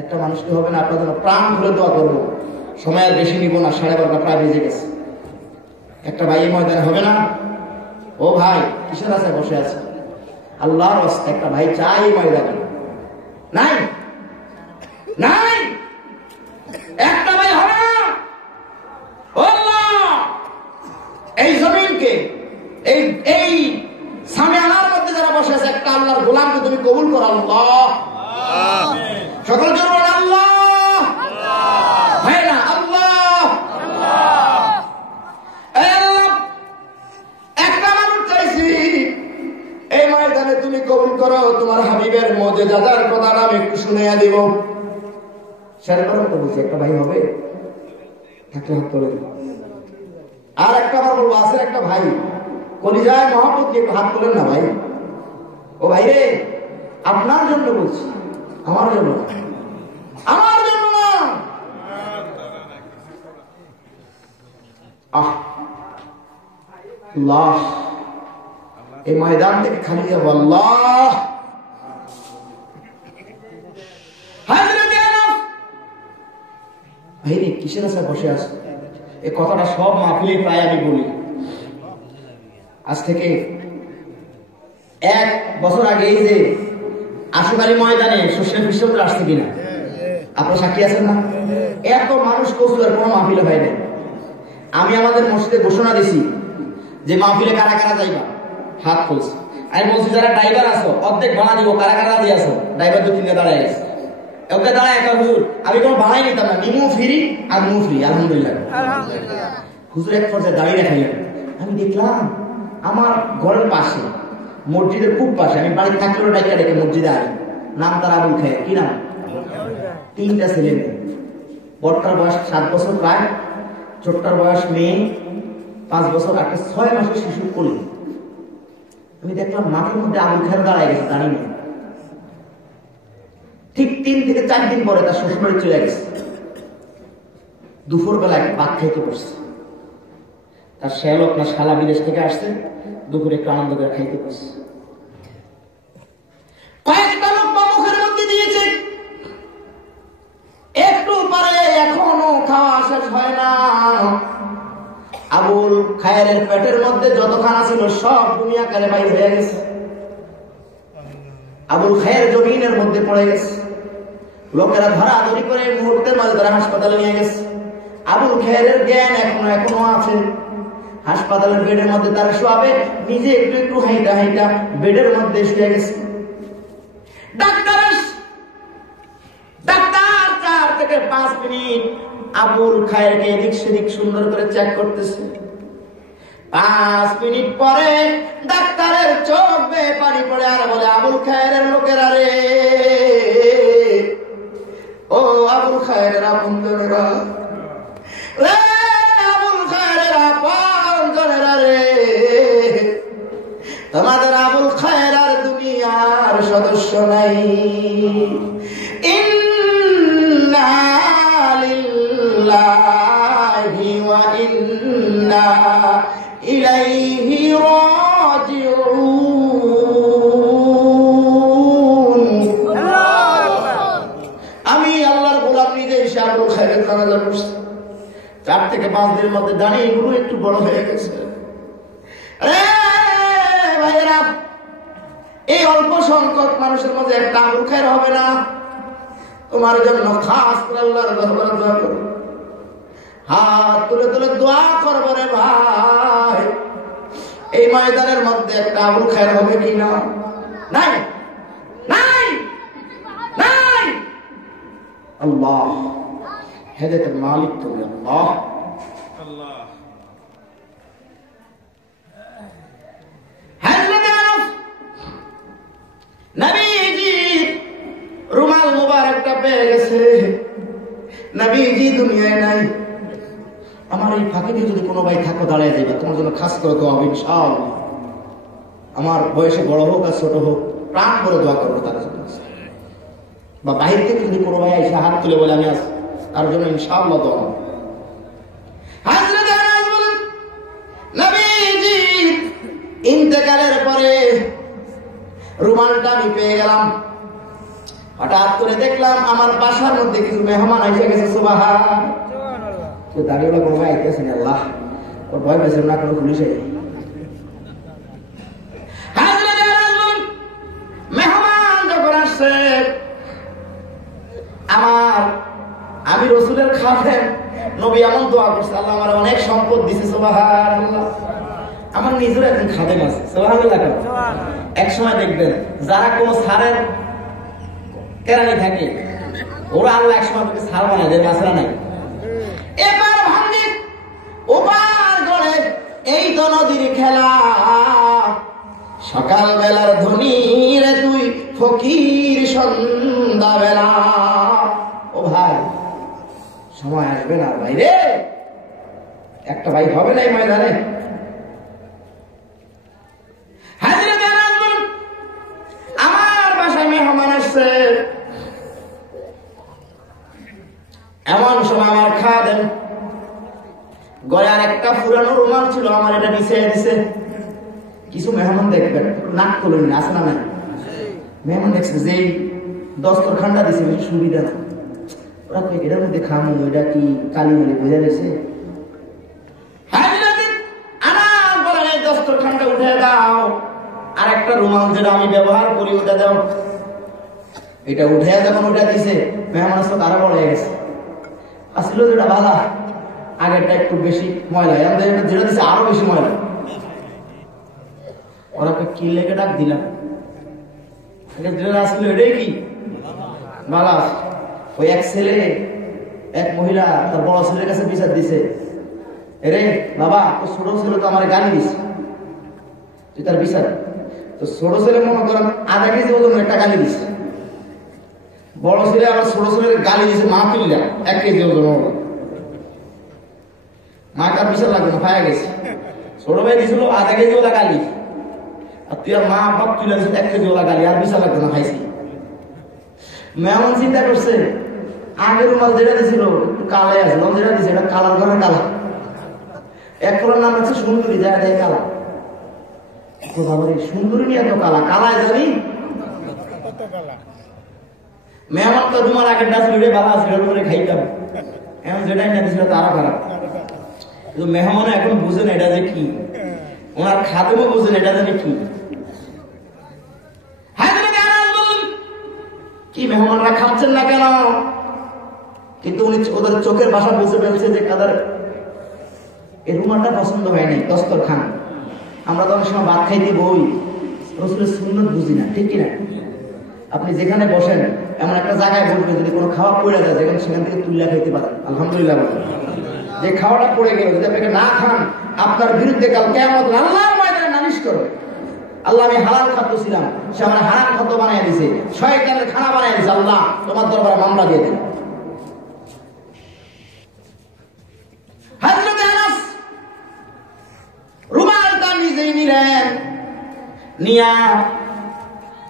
একটা মানুষকে হবে না, আপনার জন্য প্রাণ খুলে দোয়া করবো। সময় আর বেশি নিব না, 12:30 প্রায় বেজে গেছে। একটা ভাই ময়দানে হবে না, ও ভাই কিসের আশায় বসে আছে, আল্লাহর রাস্তায় একটা ভাই চাই ময়দানে, নাই নাই একটা ভাই হবে না। এই জমিনকে এই সামিয়ানার মধ্যে যারা বসে আছে, একটা আল্লাহর গোলামকে তুমি কবুল করো আল্লাহ, সকল জন বলে আল্লাহ, হয় না আল্লাহ, একটা মানুষ চাইছি এই ময়দানে তুমি কবুল করো, তোমার হাবিবের মুজিজার কথা আমি একটু শুনিয়া দিব। সেটা করার তো বলছি, একটা ভাই হবে থাকলে হাত তোলেন। আর একটা বার বলবো, আছে একটা ভাই কলিজায় মহব্বত নিয়ে একটু হাত তোলেন না ভাই, ও ভাই রে আপনার জন্য বলছি, আমার জন্য না, আমার জন্য না। আল্লাহ এই ময়দান থেকে খালি যাবো, আল্লাহ ভাই রে কিসের আশায় বসে আছো, এই কথাটা সব মাহফিলে প্রায় আমি বলি। আজ থেকে 1 বছর আগে এই যে আশুবাড়ি ময়দানে সোশ্যাল বিশ্বপুর আসছে কিনা আপনার সাক্ষী আছেন না, এত মানুষ কৌশলের কোনো মাহফিলে হয় নাই। আমি আমাদের মসজিদে ঘোষণা দিছি যে মাহফিলে কারা কারা যাইবা, হাত তুলছে। আমি বলছি যারা ড্রাইভার আছো অর্ধেক ভাড়া দিব, কারা কারা দিয়ে আসো, ড্রাইভার 2-3টা দাঁড়ায় গেছে, ওকে দাঁড়ায় একা হুজুর, আমি কোনো ভাড়াই নিতাম না, নিমু ফ্রি আর মু ফ্রি, আলহামদুলিল্লাহ। হুজুর এক পর্যায়ে দাঁড়িয়ে রাখাইলেন, আমি দেখলাম আমার ঘরের পাশে মসজিদের খুব পাশে, আমি বাড়িতে থাকলেও ডাইকা ডেকে মসজিদে আনি, নাম তার আবুল খায়ের, কি নাম, 3টা ছেলে, বড়টার বয়স 7 বছর প্রায়, ছোটটার বয়স মেয়ে 5 বছর, একটা 6 মাসের শিশু কোলে। আমি দেখলাম মাঠের মধ্যে আবুল খায়ের দাঁড়ায় গেছে, দাঁড়িয়ে নেই। ঠিক 3 থেকে 4 দিন পরে তার শ্বশুরবাড়ি চলে গেছে, দুপুর বেলায় ভাত খাইতে বসছে, তার শ্যালক না শালা বিদেশ থেকে আসছে, দুপুরে একটু আনন্দ করে খাইতে বসছে। কয়েকটা লোক মুখের মধ্যে দিয়েছে, একটু পরে এখনো খাওয়া শেষ হয় না, আবুল খায়ের পেটের মধ্যে যত খানা ছিল সব দুনিয়া কালে বাইর হয়ে গেছে, আবুল খায়ের জমিনের মধ্যে পড়ে গেছে। লোকেরা ধরাধরি করে মুহূর্তের মাঝে তারা হাসপাতালে নিয়ে গেছে। আবুল খায়ের জ্ঞান এখনো আছে, হাসপাতালের বেডের মধ্যে তারা শোয়াবে, নিজে একটু একটু হাইটা হাইটা বেডের মধ্যে শুয়ে গেছে। ডাক্তার 4 থেকে 5 মিনিট আবুল খায়েরকে এদিক সেদিক সুন্দর করে চেক করতেছে। 5 মিনিট পরে ডাক্তারের চোখ বেয়ে পানি পড়ে আর বলে, আবুল খায়েরের লোকেরা রে, ও আবুল খায়েরের আপনজনেরা রে, আবুল খায়েরের আপনজনেরা রে, তোমাদের আবুল খায়ের আর দুনিয়ার সদস্য নাই। ইন্না লিল্লাহি ওয়া ইন্না ইলাইহি রাজিউন। আমি আল্লাহর গোলাম নিজে এসে আবুল খায়েরের জানাজা পড়ছি। 4 থেকে 5 দিনের মধ্যে দাঁড়িয়ে এগুলো একটু বড় হয়ে গেছে। ভাইয়েরা, এই অল্প সংখ্যক মানুষের মধ্যে একটা আবুল খায়ের হবে না? তোমার জন্য খাস করে আল্লাহর দরবারে দোয়া করো, হাত তুলে তুলে দোয়া করবো রে ভাই, এই ময়দানের মধ্যে একটা আবুল খায়ের হবে কিনা? নাই, নাই, নাই। আল্লাহ হেদায়েতের মালিক তুমি, আল্লাহ। নবীজি রুমাল মুবারকটা পেয়ে গেছে, নবীজি দুনিয়ায় নাই। আমার এই ফাঁকে যদি কোনো ভাই থাকো, দাঁড়ায় যাবে, তোমার জন্য খাস করে দোয়া হবে ইনশাআল্লাহ। আমার বয়সে বড় হোক আর ছোট হোক, প্রাণ করে দোয়া করবো তার জন্য। বা বাহির থেকে যদি কোনো ভাই এসে হাত তুলে বলে আমি আছি, তার জন্য ইনশাআল্লাহ দোয়া হবে। নবীজি ইন্তেকালের পরে রুমালটা আমি পেয়ে গেলাম। হঠাৎ করে দেখলাম আমার বাসার মধ্যে কিছু মেহমান এসে গেছে। সুবহানাল্লাহ। দাঁড়িয়ে কোনো ভাই আইতেছেন, আল্লাহ ওর ভয় পেয়েছে না, কোনো পুলিশে মেহমান যখন আসছে, আমি রসুলের খাদেম, নবী এমন দোয়া করছে, আল্লাহ আমার অনেক সম্পদ দিছে। সুবহানাল্লাহ। আমার নিজের একজন খাদেম আছে। সুবহানাল্লাহ। এক সময় দেখবেন যারা কোন সারের কেরানি থাকে, ওরা আল্লাহ এক সময় সার বানায় দেয়, মাসরা নাই। এবার ভাঙ্গি ওপার গড়ে, এই তো নদীর খেলা। সকাল বেলার ধনী রে তুই, ফকির সন্ধ্যা বেলা। ও ভাই, সময় আসবে না ভাই রে, একটা ভাই হবে না এই ময়দানে। আমার বাসায় মেহমান আসছে, এমন সময় আমার খাদেম গড়ে আর একটা পুরানো রুমাল ছিল, আমার এটা বিছিয়ে দিছে। কিছু মেহমান দেখবেন নাক তোলেন, আসে না নাই? মেহমান দেখছে যে দস্তরখানটা দিছে বেশি সুবিধা না, ওরা এটার মধ্যে খামো, এটা কি কালি বলে বোঝা গেছে। দস্তরখানটা উঠে দাও, আর একটা রুমাল যেটা আমি ব্যবহার করি ওটা দাও। এটা উঠে যখন ওটা দিছে, মেহমান আসলে তারা বড় হয়ে গেছে। আসলে যেটা ভালো, আগেরটা একটু বেশি ময়লা, যেটা দিছে আরো বেশি ময়লা। ওরা কি লেগে ডাক দিলাম, যেটা আসলে এটাই কি ভালো। ওই এক ছেলে এক মহিলা তার বড় ছেলের কাছে বিচার দিছে, এরে বাবা, তো ছোট ছেলে তো আমার গালি দিছে, তুই তার বিচার। তো ছোট ছেলে মনে করেন আধা কেজি ওজন একটা গালি দিছে, বড় ছেলে আবার ছোট ছেলের গালি দিছে মা তুললা 1 কেজি ওজন। মা তার বিচার লাগবে না, পায়া গেছে। ছোট ভাই দিছিল আধা কেজি ওলা গালি, আর তুই আর মা বাপ তুলে দিছিল 1 কেজি ওলা গালি, আর বিচার লাগবে না, খাইছি। মেহমান চিন্তা করছে, আগের রুমাল যেটা দিছিল একটু কালাই আছে, যেটা দিছে এটা কালার ঘরের কালা। এক কলার নাম হচ্ছে সুন্দরী, দেখা যায় কালা। সুন্দরী নিয়ে এত কালা, কালায় জানি মেহমান তো রুমাল আগের ডাস ভালো আছে, খাইতাম। এখন যেটাই না দিছিল তারা খারাপ। কিন্তু মেহমান এখন বুঝেন এটা যে কি, ওনার খাদেমও বুঝেন এটা জানি কি। কি মেহমানরা খাচ্ছেন না কেন? কিন্তু উনি ওদের চোখের ভাষা বুঝে ফেলছে যে কাদের এই রুমালটা পছন্দ হয় নাই, দস্তরখান। আমরা তো অনেক সময় ভাত খাইতে বই, রাসূলের সুন্নাত বুঝি না, ঠিক কিনা? আপনি যেখানে বসেন এমন একটা জায়গায় বসবেন, যদি কোনো খাওয়া পড়ে যায় যেখানে সেখান থেকে তুলে খাইতে পারেন, আলহামদুলিল্লাহ বলেন। যে খাওয়াটা পড়ে গেল যদি আপনাকে না খান, আপনার বিরুদ্ধে কাল কিয়ামত আল্লাহর ময়দানে নালিশ করবে। আল্লাহ আমি হালাল খাদ্য ছিলাম, সে আমার হারাম খাদ্য বানিয়ে দিয়েছে, শয়তানের খানা বানিয়ে দিয়েছে, আল্লাহ তোমার দরবারে মামলা দিয়ে দিন। হযরত আনাস রুমালটা নিজেই নিলেন, নিয়া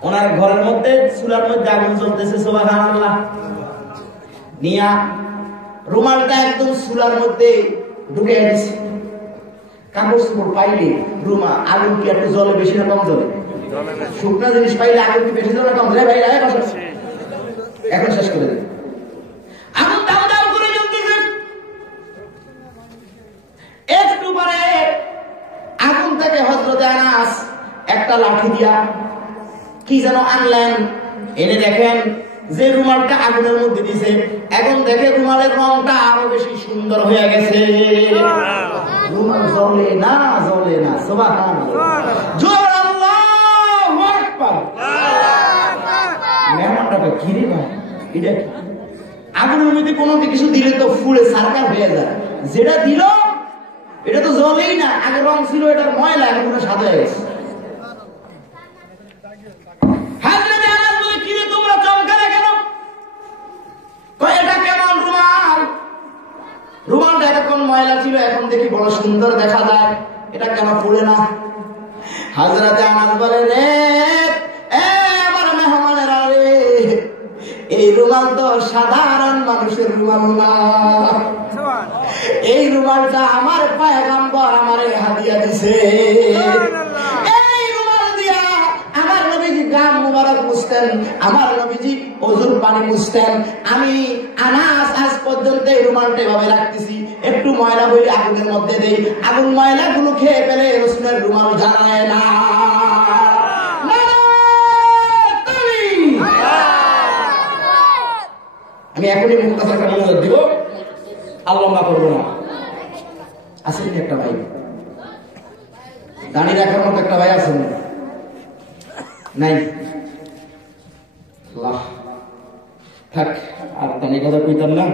ওনার ঘরের মধ্যে চুলার মধ্যে আগুন জ্বলতেছে, সুবহানাল্লাহ, নিয়া রুমালটা একদম চুলার মধ্যে ঢুকে দিয়েছে। কাপড় চোপড় পাইলে রুমা আগুন কি একটু জলে বেশি না কম জলে? শুকনা জিনিস পাইলে আগুন কি বেশি জলে কম জলে? ভাই এখন শেষ করে দেবে। আগুন দাও দাও করে জ্বলতেছে। একটু পরে আগুন থেকে হযরত আনাস একটা লাঠি দিয়া কি যেন আনলেন, এনে দেখেন যে রুমালটা আগুনের মধ্যে দিছে, এখন দেখে রুমালের রংটা আরো বেশি সুন্দর হয়ে গেছে। রুমাল জ্বলে না, জ্বলে না, সুবহানাল্লাহ, জোর আল্লাহু আকবার। মেহমানটা কি রে ভাই, এটা কি? আগুনের মধ্যে কোনো কিছু দিলে তো ফুলে সারকার হয়ে যায়, যেটা দিল এটা তো জ্বলেই না, আগে রং ছিল এটার ময়লা, এখন পুরো সাদা হয়ে গেছে। হযরত আনাস বলে, কি রে তোমরা চমকালে কেন? কয় এটা কেমন রুমাল? রুমালটা এতক্ষণ ময়লা ছিল, এখন দেখি বড় সুন্দর দেখা যায়, এটা কেন পড়ে না? হযরত আনাস বলে, রে আমার মেহমানেরা রে, এই রুমাল তো সাধারণ মানুষের রুমাল না, এই রুমালটা আমার পয়গম্বর আমারে হাদিয়া দিছে। এই রুমাল দিয়া আমার নবীজি গাম মুবারক মুছতেন, আমার নবীজি ওযুর পানি মুছতেন। আমি আনাস আজ পর্যন্ত এই রুমালটা এভাবে রাখতেছি, একটু ময়লা হইলে আগুনের মধ্যে দেই, আগুন ময়লাগুলো খেয়ে ফেলে, রাসূলের রুমাল জ্বালায় না। আমি এখনই মুক্তাসার কালিমা দিব, আর লম্বা করবো না। আসেন একটা ভাই, দাঁড়িয়ে রাখার মতো একটা ভাই আছেন নাই? থাক, আর দাঁড়িয়ে কথা কইতাম না,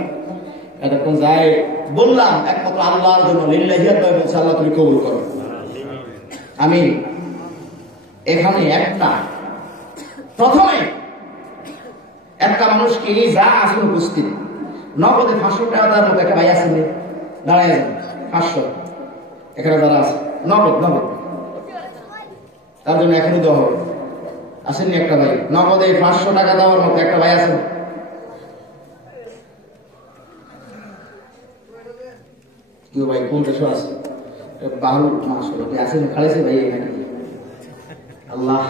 এতক্ষণ যাই বললাম একমাত্র আল্লাহর জন্য, লিল্লাহি আল্লাহ বলছে, আল্লাহ তুমি কবুল করো, আমি এখানে একটা প্রথমে একটা মানুষকে যা আসলে উপস্থিত নগদে 500 টাকা দেওয়ার মতো একটা ভাই আসেন, দাঁড়ায় যান, 500 এখানে যারা আছে নগদ নগদ, তার জন্য এখনই দেওয়া হবে। আসেননি একটা ভাই, নগদে 500 টাকা দেওয়ার মতো একটা ভাই আছেন? কেউ ভাই কোন দেশে আছে? বাহুল মাস আসেন, খাড়েছে ভাই এখানে। আল্লাহ,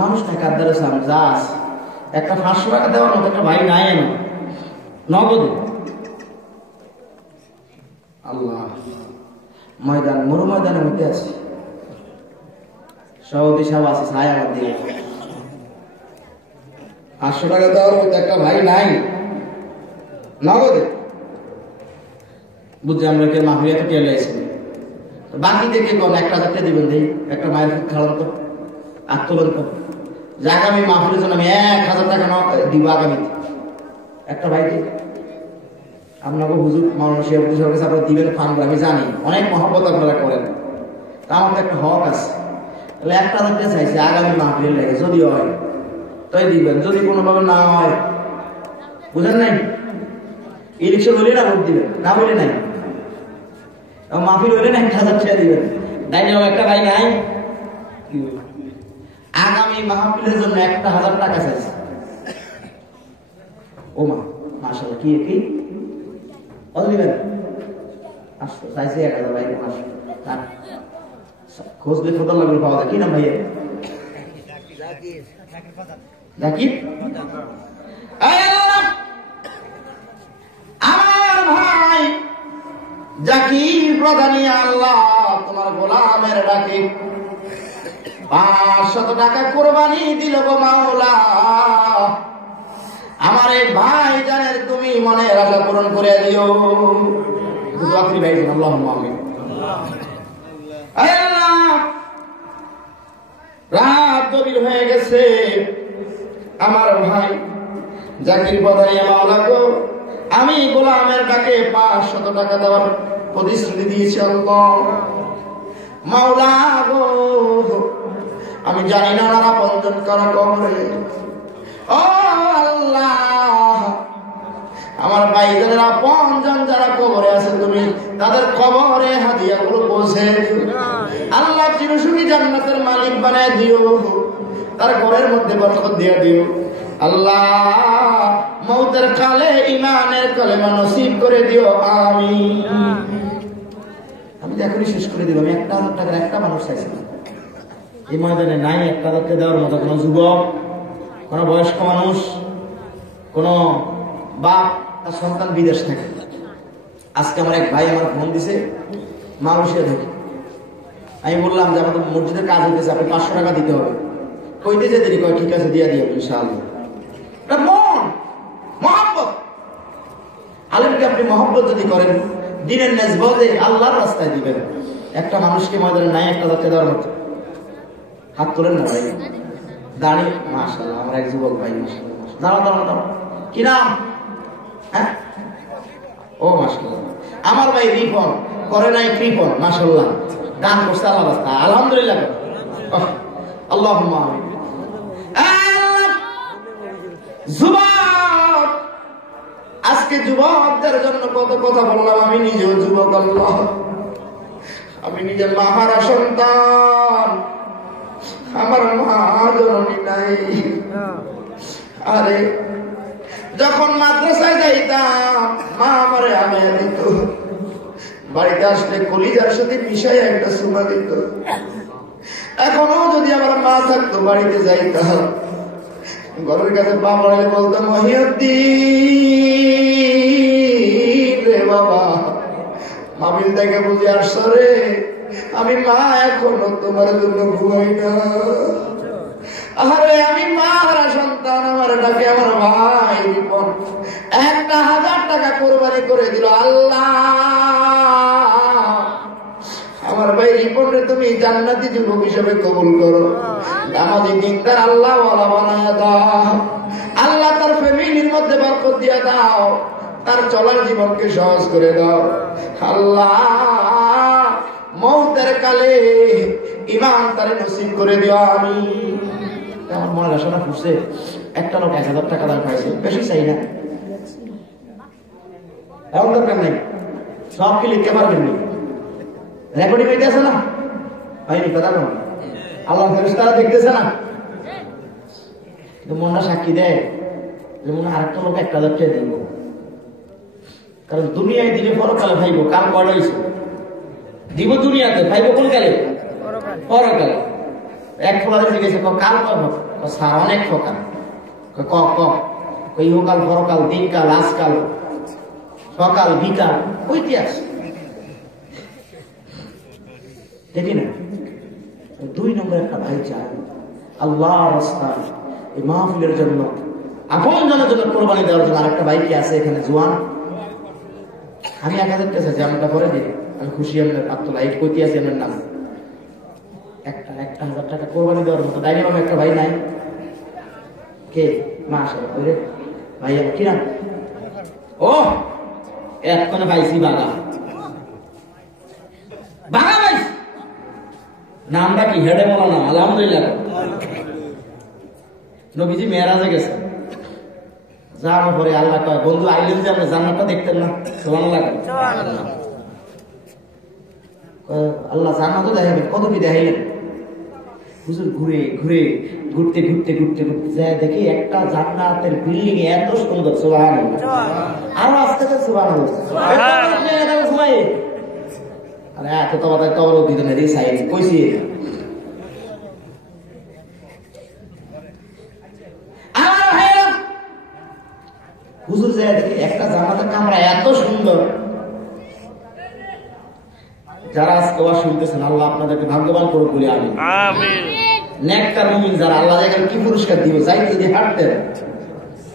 মানুষ না কাদ্দার যা আছে, একটা 500 টাকা দেওয়ার মতো একটা ভাই নাই এমন নগদে। আল্লাহ, ময়দান মরু ময়দানের মধ্যে আছে, সভাপতি সাহেব আছে ছায় আমার দিকে, 500 টাকা দেওয়ার মতো একটা ভাই নাই নগদে। বুঝছি আমরা কে মাহফিয়া তো টেলে আছি, বাকি থেকে কোন 1000 টাকা দিবেন, দেই একটা মায়ের ফুট খাওয়ান তো, আত্মবন তো, যে আগামী মাহফিলের জন্য আমি 1000 টাকা দিব আগামীতে একটা ভাই থেকে। আপনাকে হুজুর মাওলানা শিহাবুদ্দিন সাহেবের কাছে আপনারা দিবেন ফান্ড, আমি জানি অনেক মহব্বত আপনারা করেন, তা আমার তো একটা হক আছে, তাহলে 1000 টাকা চাইছি আগামী মাহফিলের লেগে, যদি হয় তাই দিবেন, যদি কোনোভাবে না হয় বুঝেন নাই, ইলেকশন হলে না ভোট দিবেন, না বলে নাই, মাহফিল হলে না 1000 টাকা দিবেন। তাই একটা ভাই নাই, আগামী মাহফিলের জন্য 1000 টাকা চাইছে। ও মা, মাশাআল্লাহ, কি কি বল দিবেন? আসো চাইছে 1000 ভাই, আসো খোঁজলে খোদা লাগবে পাওয়া যায়। কি নাম ভাইয়া? জাকির। আমার ভাই জাকির প্রধানী, আল্লাহ তোমার গোলামের ডাকে 500 টাকা কোরবানি দিল গো মাওলা, আমার এই ভাই জানের তুমি মনের আশা পূরণ করে দিও। আল্লাহুম্মা আমিন। রাত গভীর হয়ে গেছে, আমার ভাই জাকির বদারিয়া মাওলা গো, আমি গোলামের ডাকে 500 টাকা দেওয়ার প্রতিশ্রুতি দিয়েছি আল্লাহ। মাওলা গো, আমি জানি না ওনারা 5 জন কারা কবরে। ও আল্লাহ, আমার ভাইদেরা 5 জন যারা কবরে আছে, তুমি তাদের কবরে হাদিয়াগুলো পৌঁছে দিও আল্লাহ। চিরসুখী জান্নাতের মালিক বানায় দিও, তার ঘরের মধ্যে বরকত দিয়ে দিও আল্লাহ। মৌতের কালে ইমানের কালেমা নসিব করে দিও, আমিন। আমি এখনই শেষ করে দিব। আমি 1,000 টাকার একটা মানুষ চাইছিলাম, এই ময়দানে নাই 1,000 দেওয়ার মতো কোন যুবক, কোন বয়স্ক মানুষ, কোন বাপ তার সন্তান বিদেশ থাকে। আজকে আমার এক ভাই আমার ফোন দিছে, মালয়েশিয়া থেকে। আমি বললাম যে আমাদের মসজিদের কাজ হইতেছে, আপনি 500 টাকা দিতে হবে। কইতে যে দেরি, কয় ঠিক আছে দিয়া দিও ইনশাআল্লাহ। মন মহব্বত, আলেমকে আপনি মহব্বত যদি করেন, দিনের নেসবতে আল্লাহর রাস্তায় দিবেন। একটা মানুষকে ময়দানে নাই 1,000 দেওয়ার মতো, হাত তোলেন না ভাই। দাঁড়িয়ে মাশাআল্লাহ, আমার এক যুবক ভাই, মাশাআল্লাহ। দাঁড়াও দাঁড়াও দাঁড়াও, কি নাম? হ্যাঁ, ও মাশাআল্লাহ। আমার ভাই রিপন করে নাই কৃপন, মাশাআল্লাহ, দান করছে আল্লাহ রাস্তায়, আলহামদুলিল্লাহ। আল্লাহুম্মা আমিন। যুবক, আজকে যুবকদের জন্য কত কথা বললাম। আমি নিজেও যুবক আল্লাহ, আমি নিজের মাহারা সন্তান, আমার মা জননী নাই। আরে যখন মাদ্রাসায় যাইতাম, মা আমারে আমিয়া দিত, বাড়িতে আসলে কলিজার সাথে মিশাই একটা সুমা দিত। এখনো যদি আমার মা থাকতো, বাড়িতে যাইতাম, ঘরের কাছে পা পড়ালে বলতাম, মহিউদ্দিন রে বাবা, মামিল থেকে বুঝে আসছো রে, আমি মা এখনো তোমার জন্য ঘুমাই না। আরে আমি মারা সন্তান, আমার ডাকে আমার ভাই রিপন 1,000 টাকা কোরবানি করে দিল আল্লাহ। আমার ভাই রিপন রে তুমি জান্নাতি যুবক হিসেবে কবুল করো, নামাজি দিনদার আল্লাহ ওয়ালা বানায়া দাও আল্লাহ। তার ফ্যামিলির মধ্যে বরকত দিয়ে দাও, তার চলার জীবনকে সহজ করে দাও আল্লাহ। মৌতের কালে ইমান তারে নসিব করে দিও, আমি। আমার মনে রাশনা খুঁজছে, একটা লোক 1,000 টাকা দান পাইছে, বেশি চাই না, এমন দরকার নেই। সব কি লিখতে পারবেন নি? রেকর্ডিং হইতে আছে না হয়নি, কথা বল। আল্লাহ ফেরেশতারা দেখতেছে না, মনটা সাক্ষী দেয় যে মনে আরেকটা লোক 1,000 টাকা দিব। কারণ দুনিয়ায় দিলে পরকালে ভাইব, কাম করা হয়েছে দিব দুনিয়াতে, ভাইব কোন কালে? পরকালে। এক ফোলা দেখে গেছে, কাল পাবো স্যার, অনেক ফোকাল, ইহকাল, পরকাল, দিনকাল, আজকাল, সকাল, বিকাল, ইতিহাস দেখি না। 2 নম্বর একটা ভাই চাই আল্লাহ রাস্তায় এই মাহফিলের জন্য, আপন জনের জন্য কোরবানি দেওয়ার জন্য আরেকটা ভাই কি আছে এখানে জোয়ান? আমি 1,000 টাকা চাই, আমরা পরে দিই, আমি খুশি। আপনার আব্দুল্লাহ এই কইতে আছে আমার নাম, 1,000 টাকা কোরবানি দেওয়ার মতো ডাইনি বাবা একটা ভাই নাই? কে? মাশাআল্লাহ ভাই, কি নাম? ও এক্ষণে পাইছি বাগা, বাগা ভাই, নামটা কি? হেডে বলা নাম, আলহামদুলিল্লাহ। নবীজি মেরাজে গেছে, যাওয়ার পরে আল্লাহ কয়, বন্ধু আইলেন যে আপনি জান্নাতটা দেখতেন না? সুবহানাল্লাহ। আল্লাহ জান্নাতও দেখাবেন, কত কি দেখাইলেন? হুজুর ঘুরে ঘুরে ঘুরতে ঘুরতে ঘুরতে ঘুরতে যায়, দেখি একটা জান্নাতের বিল্ডিং এত সুন্দর, সুবহানাল্লাহ। আরো আস্তে আস্তে সুবহানাল্লাহ। আরে এত তো কথা কবর দিতে না রে সাইড কইছি। হুজুর যায় দেখি একটা জান্নাতের কামরা এত সুন্দর। যারা আজকে ওয়াজ শুনতেছেন, আল্লাহ আপনাদেরকে ভাগ্যবান করে বলি আমিন। আমিন। নেককার মুমিন যারা, আল্লাহ এখানে কি পুরস্কার দিবে? যাইতে যদি হাঁটতেন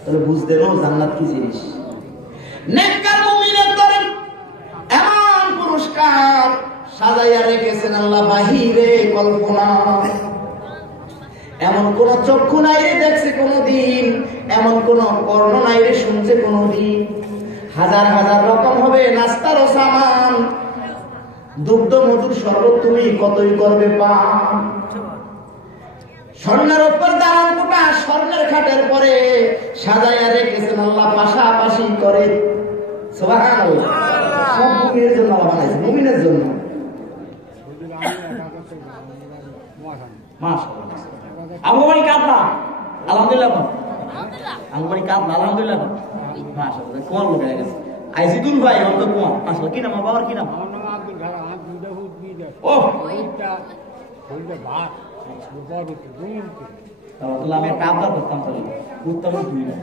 তাহলে বুঝতেন ও জান্নাত কি জিনিস। নেককার মুমিনের তরে এমন পুরস্কার সাজাইয়া রেখেছেন আল্লাহ বাহিরে কল্পনা। এমন কোন চক্ষু নাই রে দেখছে কোনদিন, এমন কোন কর্ণ নাই রে শুনছে কোনদিন। হাজার হাজার রকম হবে নাস্তার ও সামান, দুগ্ধ মধুর শরবত তুমি কতই করবে পান। স্বর্ণের উপর দালান কোটা, স্বর্ণের খাটের পরে সাজাইয়া রেখেছেন আল্লাহ পাশাপাশি করে। সুবহানাল্লাহ। সব মুমিনের জন্য আল্লাহ বানাইছে, মুমিনের জন্য। মাশাআল্লাহ। আবুবাড়ি কাঁদলা আলহামদুলিল্লাহ, আবুবাড়ি কাঁদলা আলহামদুলিল্লাহ। মাশাআল্লাহ। কোন লোক হয়ে গেছে আইজিদুল ভাই অন্ত কোন মাশাআল্লাহ। কি নাম বাবার, কি নাম? আমার নাম আব্দুল খালেক। আমার দুইটা হুট বিয়ে। ও ওইটা হইলে ভাত বড় দুধ। তাহলে আমি একটা আবদার করতাম, তাহলে উত্তম দুই না।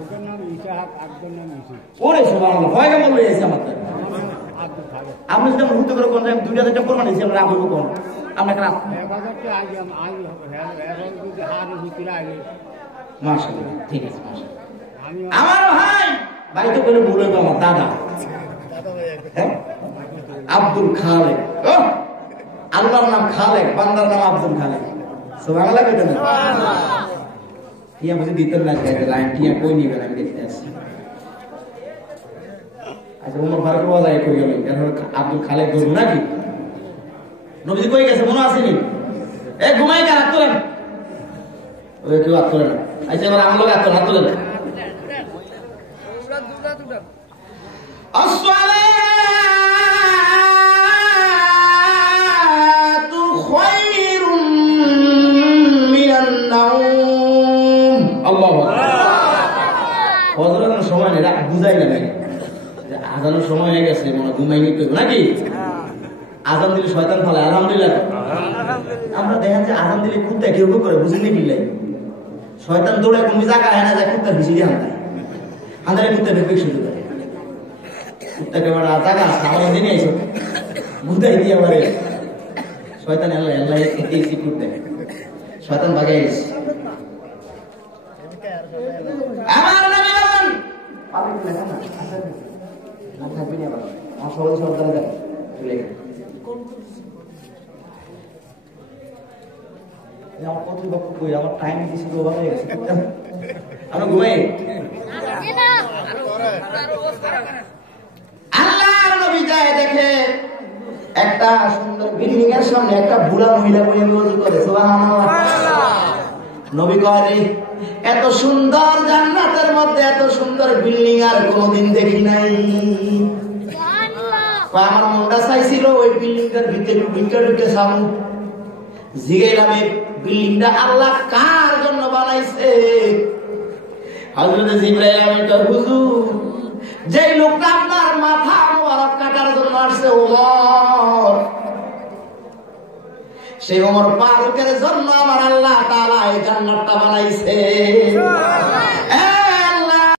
ওটার নাম ইসাহাক, আব্দুল নাম ইসু। ওরে সুবহানাল্লাহ, ভয় কেমন হয়েছে আমাদের। আব্দুল খালেক। আপনি যদি মুহূর্ত করে কোন দুইটা দুইটা প্রমাণ দিয়েছি, আমরা রাখবো কোন আমরা কেন? এবারটা আজ এখন যদি হার ভিতরে আগে মাশাআল্লাহ, ঠিক আছে মাশাআল্লাহ। আমি আমার ভাই ভাই তো বলে ভুল হইতো আমার দাদা, হ্যাঁ আব্দুল খালেক। ও আল্লাহর নাম খালেক, বান্দার নাম আব্দুল খালেক। সুবহানাল্লাহ কইতেন না? টিয়া বুঝি দিতেন না, লাইন টিয়া কই নিবেন আমি দেখতে আসছি। আচ্ছা ওমর ফারুক ওয়াজাই কই গেল, এখন আব্দুল খালেক ধরু নাকি? নবীজি কই গেছে মনে আসেনি? এ ঘুমাই কেন, হাত তোলেন। ওই কেউ হাত তোলে না। আচ্ছা এবার আমার লোক হাত তোলেন। আসসালাতু খায়রুম মিনান নাওম। আল্লাহু আকবার। ফজরের সময় নেই, রাত বুঝাই না ভাই, আজানের সময় হয়ে গেছে, মনে ঘুমাই নিতে হবে নাকি? আজান দিলে শয়তান ফলে। আলহামদুলিল্লাহ। আমরা দেখেন যে আজান দিলে কুত্তা কেউ কেউ করে, বুঝিনি কিনলাই শয়তান দৌড়ে কোন জায়গা হয় না যায়, কুত্তার ভিসিয়ে হান্দায় হান্দারে কুত্তা ঢুকে শুরু করে। কুত্তাকে বড় জায়গা আছে আমার দিনে আইসো বুঝাই দিয়ে আমারে শয়তান আল্লাহ আল্লাহ এসি কুত্তা শয়তান ভাগাই গেছে। আমার নবী বলেন না থাকবি না, আমার সবাই সন্তান দেয় আমার কর্তৃপক্ষ কই, আমার টাইম দিয়েছিল ওভার হয়ে গেছে, আমরা ঘুমাই। আল্লাহর নবী যায় দেখে একটা সুন্দর বিল্ডিং এর সামনে একটা বুড়া মহিলা বসে ওযু করে। সুবহানাল্লাহ। নবী কয় এত সুন্দর জান্নাতের মধ্যে এত সুন্দর বিল্ডিং আর কোনোদিন দেখি নাই। আমার মনটা চাইছিল ওই বিল্ডিংটার ভিতরে ঢুকে সামু জিগাইলাম এই বিল্ডিংটা আল্লাহ কার জন্য বানাইছে। হযরত জিবরাইল আমিন কয় হুজুর যে লোকটা আপনার মাথা মোবারক কাটার জন্য আসছে ওমর, সেই ওমর ফারুকের জন্য আমার আল্লাহ তাআলা এই জান্নাতটা বানাইছে।